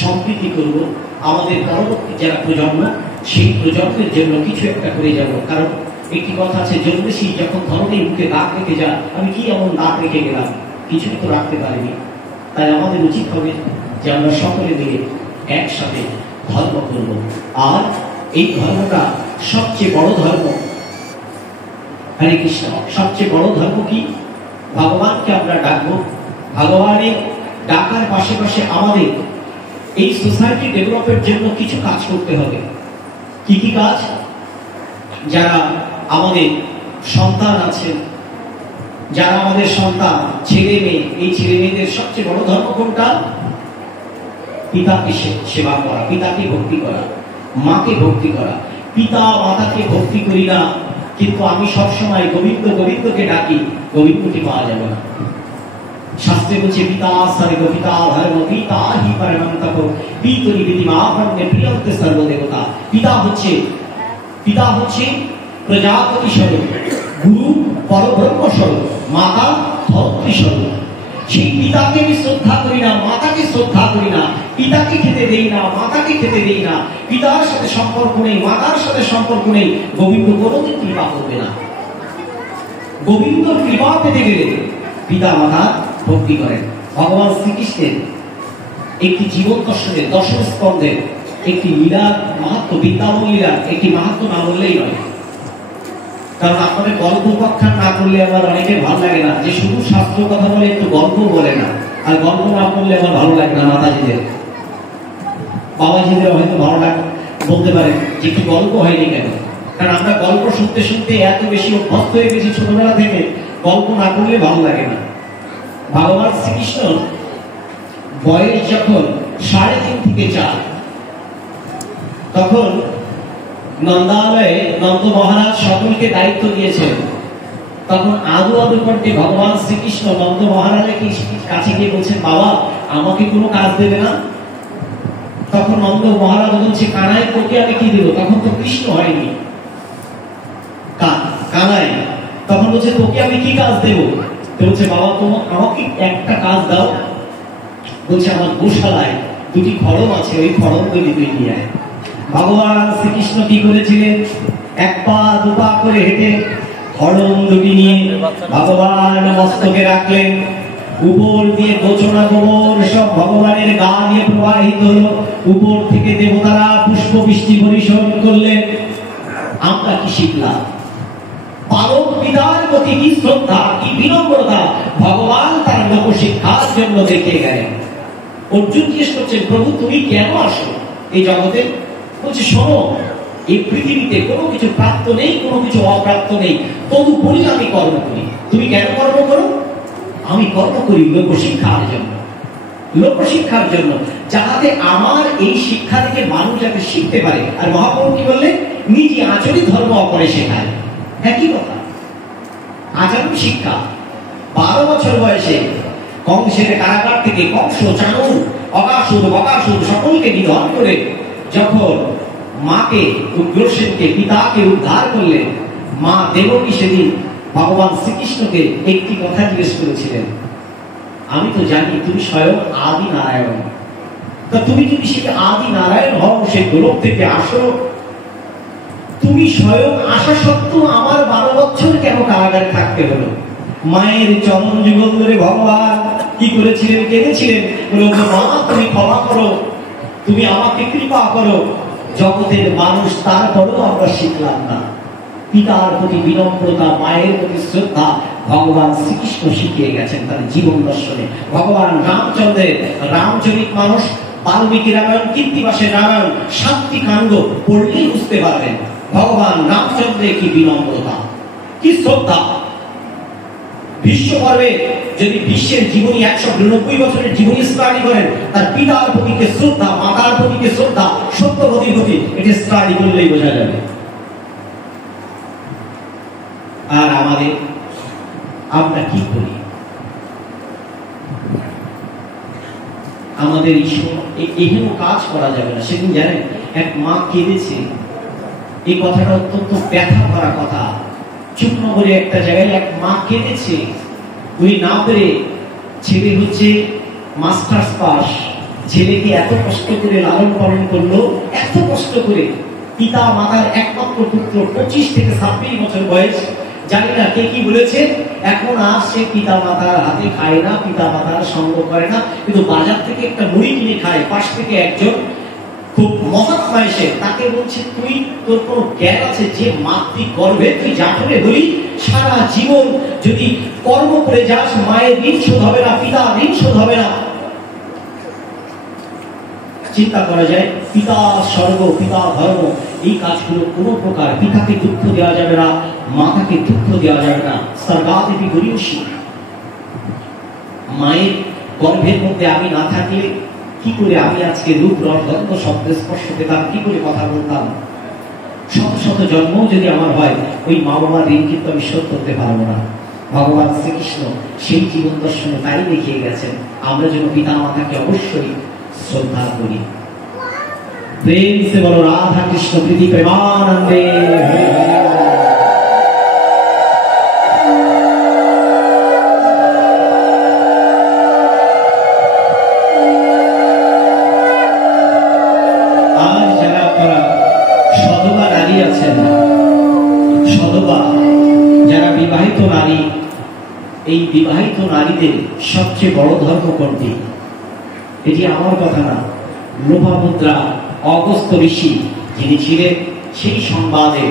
সম্প্রীতি করব, আমাদের পরবর্তী যারা প্রজন্ম সেই প্রজন্মের জন্য কিছু একটা করে যাব। কারণ একটি কথা আছে, জন্মেছি যখন ধরনের মুখে দাগ রেখে যা, আমি কি এমন দাগ রেখে গেলাম, কিছুই তো রাখতে পারিনি। তাই আমাদের উচিত হবে যে আমরা সকলে মিলে একসাথে ধর্ম করব। আর এই ধর্মটা সবচেয়ে বড় ধর্ম। হরে কৃষ্ণ। সবচেয়ে বড় ধর্ম কি? ভগবানকে আমরা ডাকবো। ভগবানের ডাকার পাশাপাশি আমাদের এই সোসাইটি ডেভেলপের জন্য কিছু কাজ করতে হবে। কি কি কাজ? যারা আমাদের সন্তান আছে, যারা আমাদের সন্তান, ছেলে মেয়ে, এই ছেলে মেয়েদের সবচেয়ে বড় ধর্ম কোনটা? পিতাকে সেবা করা, পিতাকে ভক্তি করা, মাকে ভক্তি করা। পিতা মাতাকে ভক্তি করি না, কিন্তু আমি সবসময় গোবিন্দ গোবিন্দকে ডাকি, গোবিন্দকে পাওয়া যাবে না। শাস্ত্রে বলছে পিতা সর্ব পিতা ধর্ম পিতা হি পরমন্তপ পিতরি বিধিমাপন্নে প্রিয়ন্তে সর্বদেবতা। পিতা হচ্ছে প্রজাপতি স্বরূপ, গুরু পরব্রহ্ম স্বরূপ, মাতা ধরিত্রী স্বরূপ। সেই পিতাকে আমি শ্রদ্ধা করি না, মাতাকে শ্রদ্ধা করি না, পিতাকে খেতে দেই না, মাতাকে খেতে দেই না, পিতার সাথে সম্পর্ক নেই, মাতার সাথে সম্পর্ক নেই, গোবিন্দ কোনোদিন কৃপা করবে না। গোবিন্দ কৃপা পেতে গেলে পিতা মাতা ভক্তি করেন। ভগবান শ্রীকৃষ্ণের একটি জীবন দর্শনের 10 স্কন্ধের একটি লীলার মাহাত্ম্য, বৃন্দাবন লীলার একটি মাহাত্ম্য না বললেই নয়। কারণ আপনাদের গল্প উপাখ্যান না করলে আমার অনেকে ভালো লাগে না, যে শুধু শাস্ত্র কথা বলে একটু গল্প বলে না, আর গল্প না করলে আমার ভালো লাগে না। মাতাজিদের বাবাজিদের হয়তো ভালো লাগে, বলতে পারে যে একটু গল্প হয়নি কেন? কারণ আমরা গল্প শুনতে শুনতে এত বেশি অভ্যস্ত হয়ে গেছি ছোটবেলা থেকে, গল্প না করলে ভালো লাগে না। ভগবান শ্রীকৃষ্ণ বয়স যখন 3.5 থেকে 4, তখন নন্দালয়ে নন্দ মহারাজ সকলকে দায়িত্ব দিয়েছেন। তখন আদু আদু কণ্ঠে ভগবান শ্রীকৃষ্ণ নন্দ মহারাজের কাছে গিয়ে বলছেন, বাবা আমাকে কোনো কাজ দেবে না? তখন নন্দ মহারাজ বলছে, কানাই তোকে আমি কি দেবো? তখন তো কৃষ্ণ হয়নি, কানাই। তখন বলছে, তোকে আমি কি কাজ দেবো? বলছে, বাবা তোমার আমাকে একটা কাজ দাও। বলছে, আমার গোশালায় 2টি খড়ম আছে, ওই খড়ম দুটি তুই নিয়ে আয়। ভগবান শ্রীকৃষ্ণ কি করেছিলেন? 1 পা 2 পা করে হেঁটে খড়ম 2টি নিয়ে ভগবান মস্তকে রাখলেন। উপর দিয়ে গোচনা গোবর সব ভগবানের গা দিয়ে প্রবাহিত হলো। উপর থেকে দেবতারা পুষ্প বৃষ্টি বর্ষণ করলেন। আমরা কি শিখলাম? পালক পিতার প্রতি কি শ্রদ্ধা, কি বিনম্রতা ভগবান তার লোক শিক্ষার জন্য দেখে গেলেন। অর্জুন জিজ্ঞেস করছেন, প্রভু তুমি কেন আসো এই জগতে? বলছে, শোনো, এই পৃথিবীতে কোনো কিছু প্রাপ্ত নেই, কোনো কিছু অপ্রাপ্ত নেই, তদুপরি আমি কর্ম করি। তুমি কেন কর্ম করো? আমি কর্ম করি লোকশিক্ষার জন্য, লোকশিক্ষার জন্য, যাহাতে আমার এই শিক্ষা থেকে মানুষ যাতে শিখতে পারে। আর মহাপ্রভু কি বললেন? নিজে আচরিত ধর্ম অপরে শেখায়। একই কথা, আচরণ শিক্ষা। 12 বছর বয়সে কংসের কারাগার থেকে কংস, চাণূর, অকাসুর, বকাসুর সকলকে নিধন করে যখন মাকে, উগ্রসেনকে, পিতাকে উদ্ধার করলেন, মা দেবকী সেদিন ভগবান শ্রীকৃষ্ণকে একটি কথা জিজ্ঞেস করেছিলেন, আমি তো জানি তুমি স্বয়ং আদি নারায়ণ, তা তুমি যদি সে আদি নারায়ণ হও, সে গোলক থেকে আসো, তুমি স্বয়ং আসা সত্ত্বেও আমার 12 বছর কেন কারাগারে থাকতে হলো? মায়ের চরণ যুগল ধরে ভগবান কি করেছিলেন? কেঁদেছিলেন, মা তুমি ক্ষমা করো, তুমি আমাকে কৃপা করো। জগতের মানুষ তারপরেও আমরা শিখলাম না। পিতার প্রতি বিনম্রতা, মায়ের প্রতি শ্রদ্ধা ভগবান শ্রীকৃষ্ণ শিখিয়ে গেছেন তার জীবন দর্শনে। ভগবান রামচন্দ্রের রামচরিত মানস, বাল্মীকি রামায়ণ, কীর্তিবাসের রামায়ণ, শান্তি কাণ্ড পড়লেই বুঝতে পারবেন ভগবান রামচন্দ্রের কি বিনম্রতা, কি শ্রদ্ধা। বিশ্বকর্মে যদি বিশ্বের জীবনী 192 বছরের জীবনী স্টাডি করেন, তার পিতার প্রতিকে শ্রদ্ধা, মাতার প্রতিকে শ্রদ্ধা, সত্যবতীর প্রতি, এটা স্টাডি করলেই বোঝা যাবে। আর আমরা কি করি? আমাদের এহেন কাজ করা যাবে না। সেদিন জানেন এক মা কেঁদেছে, এই কথাটা অত্যন্ত ব্যথা ভরা কথা। চুপনগরে একটা জায়গায় এক মা কেঁদেছে, উনি না পেরে, ছেলে হচ্ছে মাস্টার্স পাস, ছেলেকে এত কষ্ট করে লালন পালন করলো, এত কষ্ট করে। পিতা মাতার একমাত্র পুত্র, 25 থেকে 26 বছর বয়স, জানি না কে কি বলেছে। এখন আর সে পিতা মাতার হাতে খায় না, পিতা মাতার সঙ্গ করে না, কিন্তু বাজার থেকে একটা মুড়ি কিনে খায়। পাশ থেকে একজন খুব মহাত্মা এসে তাকে বলছে, তুই তোর কোনো জ্ঞান আছে যে মাতৃ গর্ভে তুই জাঠরে হলি, সারা জীবন যদি কর্ম করে যাস মায়ের ঋণ শোধ হবে না, পিতা ঋণ শোধ হবে না। চিন্তা করা যায়, পিতা স্বর্গ, পিতা ধর্ম, এই কাজগুলো কোনো প্রকার পিতাকে দুঃখ দেওয়া যাবে না, মাতাকে দুঃখ দেওয়া যাবে না। সর্বাদেবী গরিয়সী, মায়ের গর্ভের মধ্যে আমি না থাকলে কি করে আমি আজকে রূপ রস গন্ধ শব্দ স্পর্শ পেতাম, কি করে কথা বলতাম? শত শত জন্ম যদি আমার হয়, ওই মা বাবার ঋণ কিন্তু আমি শোধ করতে পারবো না। ভগবান শ্রীকৃষ্ণ সেই জীবন দর্শনে তাই দেখিয়ে গেছেন, আমরা যেন পিতা মাতাকে অবশ্যই শ্রদ্ধা করি। প্রেম সে বলো রাধা কৃষ্ণ প্রীতি প্রেমানন্দে। আজ যারা আপনারা সধবা নারী আছেন, সধবা যারা বিবাহিত নারী, এই বিবাহিত নারীদের সবচেয়ে বড় ধর্ম কোনটি? এটি আমার কথা না, লোপামুদ্রা অগস্ত্য ঋষি যিনি ছিলেন, সেই সংবাদে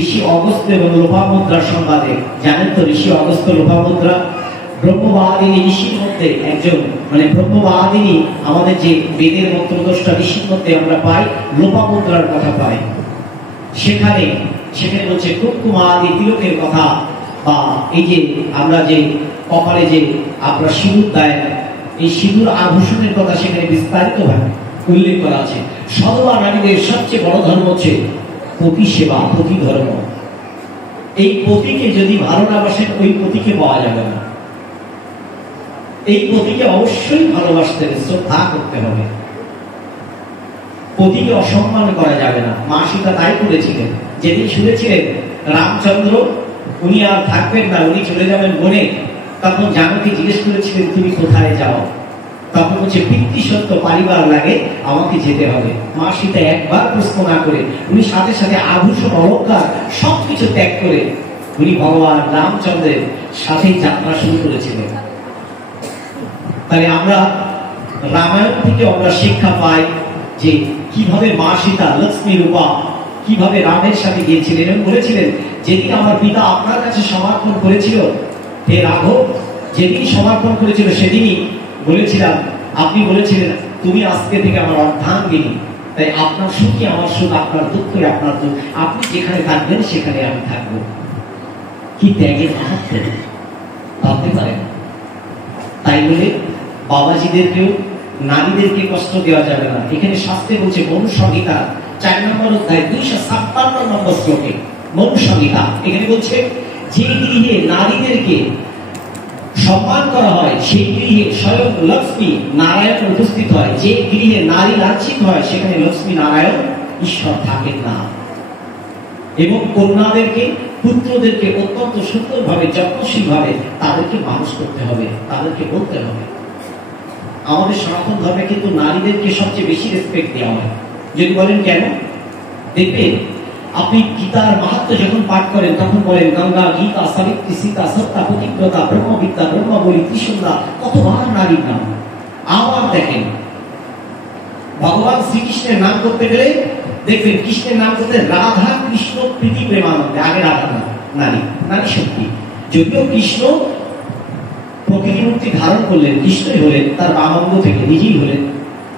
ঋষি অগস্ত্য এবং লোপামুদ্রার সংবাদে, জানেন তো ঋষি অগস্ত্য লোপামুদ্রা ব্রহ্মবাদিনী ঋষির মধ্যে একজন, মানে ব্রহ্মবাদিনী আমাদের যে বেদের মন্ত্রদ্রষ্টা ঋষির মধ্যে আমরা পাই, লোপামুদ্রার কথা পাই। সেখানে বলছে কুকুমাদি তিলকের কথা, বা এই যে আমরা যে কপালে যে আপনার সিঁদুর দেয়, এই সিঁদুর আভূষণের কথা সেখানে বিস্তারিত ভাবে উল্লেখ করা আছে। সধবা নারীদের সবচেয়ে বড় ধর্ম হচ্ছে পতি সেবা, পতি ধর্ম। এই পতিকে যদি ভালো না বাসেন, ওই পতিকে পাওয়া যাবে না। এই পতিকে অবশ্যই ভালোবাসতে হবে, শ্রদ্ধা করতে হবে। পতিকে অসম্মান করা যাবে না। মা সীতা তাই করেছিলেন। যেদিন শুনেছিলেন রামচন্দ্র উনি আর থাকবেন না, উনি চলে যাবেন বনে, তখন জানকী জিজ্ঞেস করেছিলেন তুমি কোথায় যাও? তখন হচ্ছে পিতৃসত্য পারিবার লাগে, আমাকে যেতে হবে। মা সীতা একবার প্রশ্ন না করে উনি সাথে সাথে আভূষণ অলঙ্কার সবকিছু ত্যাগ করে উনি ভগবান রামচন্দ্রের সাথেই যাত্রা শুরু করেছিলেন। তাই আমরা রামায়ণ থেকে আমরা শিক্ষা পাই যে কিভাবে মা সীতা লক্ষ্মী রূপা কিভাবে রামের সাথে গিয়েছিলেন এবং বলেছিলেন, যেদিন আমার পিতা আপনার কাছে সমর্পণ করেছিল হে রাঘব, যেদিন সমর্পণ করেছিল সেদিনই বলেছিলাম, আপনি বলেছিলেন তুমি আজকে থেকে আমার অর্ধাঙ্গিনী, তাই আপনার সুখী আমার সুখ, আপনার দুঃখে আপনার দুঃখ, আপনি যেখানে থাকবেন সেখানে আমি থাকবো। কি ত্যাগের মাহাত্ম্য ভাবতে পারেন। তাই বলে বাবাজিদেরকেও নারীদেরকে কষ্ট দেওয়া যাবে না। এখানে শাস্ত্রে বলছে মনু সংহিতা 4 নম্বর অধ্যায় 256 নম্বর শ্লোকে, মনু সংহিতা এখানে বলছে যে গৃহে নারীদেরকে সম্মান করা হয় সেই গৃহে স্বয়ং লক্ষ্মী নারায়ণ উপস্থিত হয়। যে গৃহে নারী লাঞ্ছিত হয় সেখানে লক্ষ্মী নারায়ণ ঈশ্বর থাকেন না। এবং কন্যাদেরকে পুত্রদেরকে অত্যন্ত সুন্দরভাবে যত্নশীল ভাবে তাদেরকে মানুষ করতে হবে, তাদেরকে বলতে হবে। আমাদের সনাতন ধর্মে কিন্তু নারীদেরকে সবচেয়ে বেশি রেসপেক্ট দেওয়া হয়। যদি বলেন কেন, দেখবেন আপনি গীতার মাহাত্ম্য যখন পাঠ করেন তখন বলেন গঙ্গা, গীতা, সাবিত্রী, সীতা, সত্তা, পতিব্রতা, ব্রহ্মবিদ্যা, ব্রহ্মবলী, ত্রিশুন্দা, কতবার নারীর নাম। আবার দেখেন ভগবান শ্রীকৃষ্ণের নাম করতে গেলে দেখবেন কৃষ্ণের নাম করতে রাধা কৃষ্ণ প্রীতি প্রেমানন্দে, আগে রাধা নারী, নারী শক্তি। যদিও কৃষ্ণ প্রকৃতি মূর্তি ধারণ করলেন, কৃষ্ণই হলেন, তার বামাঙ্গ থেকে নিজেই হলেন,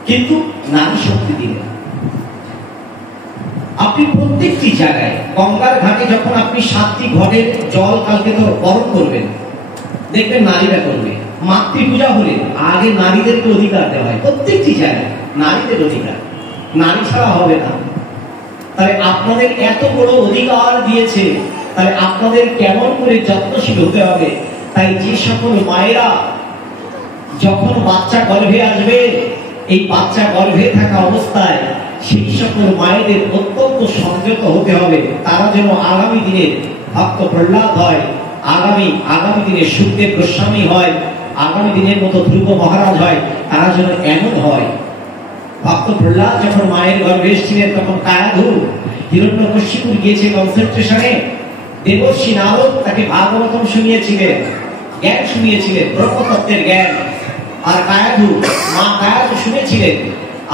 কিন্তু নারী শক্তি দিলেন। আপনি প্রত্যেকটি জায়গায় গঙ্গার ঘাটে যখন আপনি 7টি ঘটের জল কালকে তো বরণ করবেন, দেখবেন নারীরা করবে। মাতৃপূজা হলে আগে নারীদেরকে অধিকার দেওয়া হয়, প্রত্যেকটি জায়গায় নারীদের অধিকার, নারী ছাড়া হবে না। তাহলে আপনাদের এত বড় অধিকার দিয়েছে, তাহলে আপনাদের কেমন করে যত্নশীল হতে হবে। তাই যে সকল মায়েরা যখন বাচ্চা গর্ভে আসবে, এই বাচ্চা গর্ভে থাকা অবস্থায় সেই সকল মায়েদের অত্যন্ত সংযত হতে হবে। তারা যেন আগামী দিনের ভক্ত প্রহ্লাদ হয়, আগামী দিনের সুখদেব গোস্বামী হয়, আগামী দিনের মতো ধ্রুব মহারাজ হয়, তারা যেন এমন হয়। ভক্ত প্রহ্লাদ যখন মায়ের গর্ভে এসেছিলেন তখন কায়াধু হিরণ্যকশিপুর গিয়েছে কনসেন্ট্রেশনে, দেবর্ষি নারদ তাকে ভাগবতম শুনিয়েছিলেন, জ্ঞান শুনিয়েছিলেন, ব্রহ্মতত্ত্বের জ্ঞান। আর কায়াধু, মা কায়াধু শুনেছিলেন,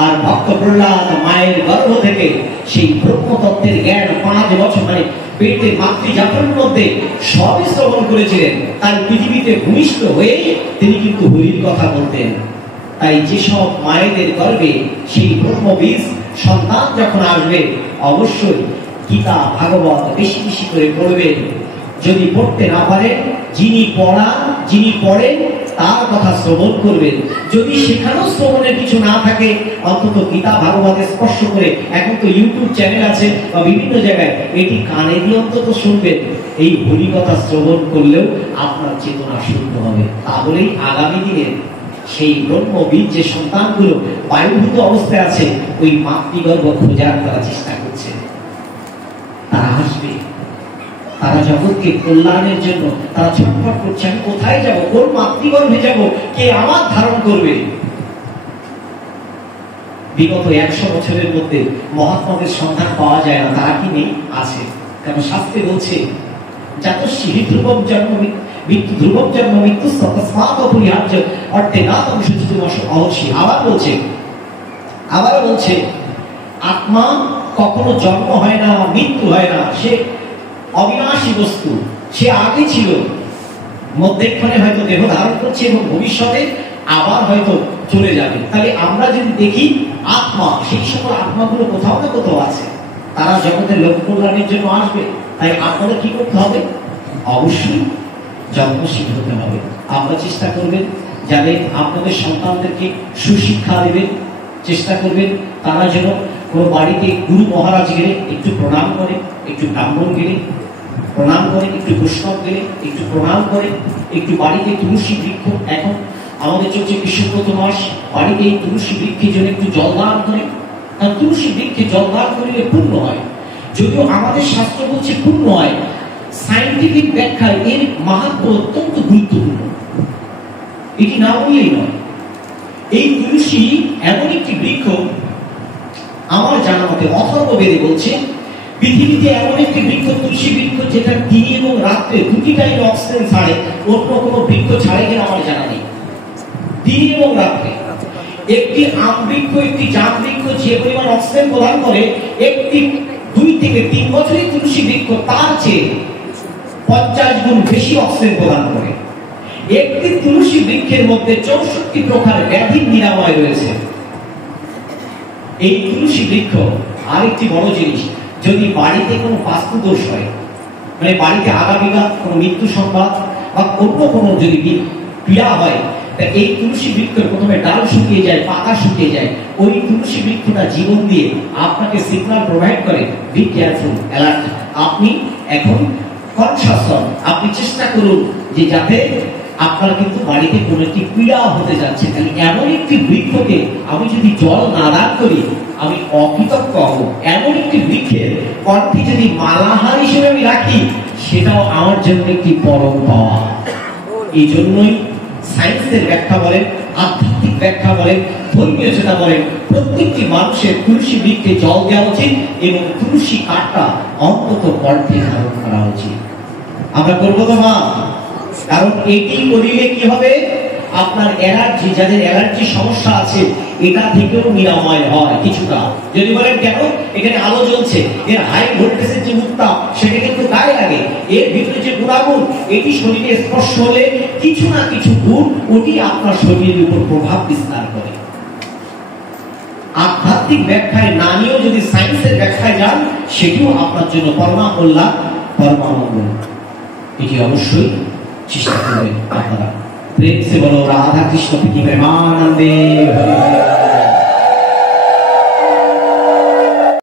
আর ভক্ত প্রহ্লাদ মায়ের গর্ভ থেকে সেই ব্রহ্মতত্ত্বের জ্ঞান 5 বছর মানে পেটে মাতৃজাতনের মধ্যে সবই শ্রবণ করেছিলেন। তার পৃথিবীতে ভূমিষ্ঠ হয়ে তিনি কিন্তু হরির কথা বলতেন। তাই যেসব মায়েদের গর্ভে সেই ব্রহ্মবীজ সন্তান যখন আসবে, অবশ্যই গীতা ভাগবত বেশি বেশি করে পড়বেন। যদি পড়তে না পারেন, যিনি পড়েন তার কথা শ্রবণ করবেন। যদি সেখানেও শ্রবণের কিছু না থাকে, অন্তত গীতা ভাগবতে স্পর্শ করে, এখন তো ইউটিউব চ্যানেল আছে বা বিভিন্ন জায়গায়, এটি কানে দিয়ে অন্তত শুনবেন। এই হরি কথা শ্রবণ করলেও আপনার চেতনা শুদ্ধ হবে। তাহলেই আগামী দিনের সেই ব্রহ্মবীজ যে সন্তানগুলো বায়ুভূত অবস্থায় আছে, ওই মাতৃগর্ভ খোঁজার তারা চেষ্টা করছে, তারা আসবে। তারা জগৎকে কল্যাণের জন্য তারা ছটফট করছে, আমি কোথায় যাব, কোন মাতৃগর্ভে যাব, কে আমার ধারণ করবে। বিগত 100 বছরের মধ্যে মহাত্মাদের সন্ধান পাওয়া যায় না, তারা কি নেই? আছে। কারণ শাস্ত্রে বলছে জাতস্যি ধ্রুবম জন্ম মৃত্যু, ধ্রুবম জন্ম মৃত্যু তস্মাৎ অপরিহার্য অর্থে না তম সুচিত অবশ্যই। আবার বলছে আত্মা কখনো জন্ম হয় না, মৃত্যু হয় না, সে অবিনাশী বস্তু, সে আগে ছিল, মধ্যেক্ষণে হয়তো দেহ ধারণ করছে এবং ভবিষ্যতে আবার হয়তো চলে যাবে। তাহলে আমরা যদি দেখি আত্মা, সেই সকল আত্মাগুলো কোথাও না কোথাও আছে, তারা জগতের লোক কল্যাণের জন্য আসবে। তাই আপনাদের কি করতে হবে? অবশ্যই যত্নশীল হতে হবে। আপনারা চেষ্টা করবেন যাতে আপনাদের সন্তানদেরকে সুশিক্ষা দেবেন, চেষ্টা করবেন তারা যেন কোনো বাড়িতে গুরু মহারাজ গেলে একটু প্রণাম করে, একটু ব্রাহ্মণ গেলে প্রণাম করে, একটু বৈষ্ণব গেলে একটু প্রণাম করে, একটু বাড়িতে তুলসী বৃক্ষ, এখন আমাদের চলছে বিশ্বব্রত মাস, বাড়িতে এই তুলসী বৃক্ষের জন্য একটু জলদান করে। কারণ তুলসী বৃক্ষে জলদান করলে পূর্ণ হয়। যদিও আমাদের শাস্ত্র বলছে পূর্ণ হয়, সায়েন্টিফিক ব্যাখ্যায় এর মাহাত্ম্য অত্যন্ত গুরুত্বপূর্ণ, এটি না বললেই নয়। এই তুলসী এমন একটি বৃক্ষ, আমার জানা মতে অথর্ববেদে বলছে পৃথিবীতে এমন একটি বৃক্ষ তুলসী বৃক্ষ যেটা দিন এবং রাত্রে 2টি টাইম অক্সিজেন ছাড়ে, অন্য কোনো বৃক্ষ ছাড়ে কিনা আমার জানা নেই। দিন এবং রাত্রে একটি আম বৃক্ষ, একটি জাম বৃক্ষ যে পরিমাণ অক্সিজেন প্রদান করে, একটি 2 থেকে 3 বছরের তুলসী বৃক্ষ তার চেয়ে 50 গুণ বেশি অক্সিজেন প্রদান করে। একটি তুলসী বৃক্ষের মধ্যে 64 প্রকার ব্যাধির নিরাময় রয়েছে। এই তুলসী বৃক্ষ আরেকটি বড় জিনিস, যদি বাড়িতে কোনো বাস্তু দোষ হয়, মানে বাড়িতে আগামীকাল কোনো মৃত্যু সংবাদ বা অন্য কোনো যদি পীড়া হয়, তা এই তুলসী বৃক্ষের প্রথমে ডাল শুকিয়ে যায়, পাতা শুকিয়ে যায়, ওই তুলসী বৃক্ষটা জীবন দিয়ে আপনাকে সিগন্যাল প্রোভাইড করে, বি কেয়ারফুল, অ্যালার্ট, আপনি এখন কনসাস হন, আপনি চেষ্টা করুন যে যাতে আপনার কিন্তু বাড়িতে কোনো একটি পীড়া হতে যাচ্ছে। তাহলে এমন একটি বৃক্ষকে আমি যদি জল না দান করি, আমি অকৃতজ্ঞ হব। এমন একটি বৃক্ষের কণ্ঠে যদি মালাহার হিসেবে আমি রাখি, সেটাও আমার জন্য একটি পরম পাওয়া। এই জন্যই সায়েন্সের ব্যাখ্যা বলেন, আধ্যাত্মিক ব্যাখ্যা বলেন, ধর্মীয় চেতা বলেন প্রত্যেকটি মানুষের তুলসী বৃক্ষে জল দেওয়া উচিত এবং তুলসী কাঠটা অন্তত কণ্ঠে ধারণ করা উচিত। আমরা করবো তো মা? কারণ এটি করিলে কি হবে, আপনার অ্যালার্জি, যাদের অ্যালার্জি সমস্যা আছে এটা থেকেও নিরাময় হয় কিছুটা। যদি বলেন কেন, এখানে আলো জ্বলছে, এর হাই ভোল্টেজের যে উত্তাপ সেটা কিন্তু গায়ে লাগে, এর ভিতরে যে গুণাগুণ এটি শরীরে স্পর্শ হলে কিছু না কিছু গুণ ওটি আপনার শরীরের উপর প্রভাব বিস্তার করে। আধ্যাত্মিক ব্যাখ্যায় না নিয়েও যদি সায়েন্সের ব্যাখ্যায় যান সেটিও আপনার জন্য পরমা কল্যাণ, পরমানন্দ। এটি অবশ্যই চেষ্টা করবেন আপনারা। প্রেম সে বলো রাধা কৃষ্ণ প্রেমানন্দে।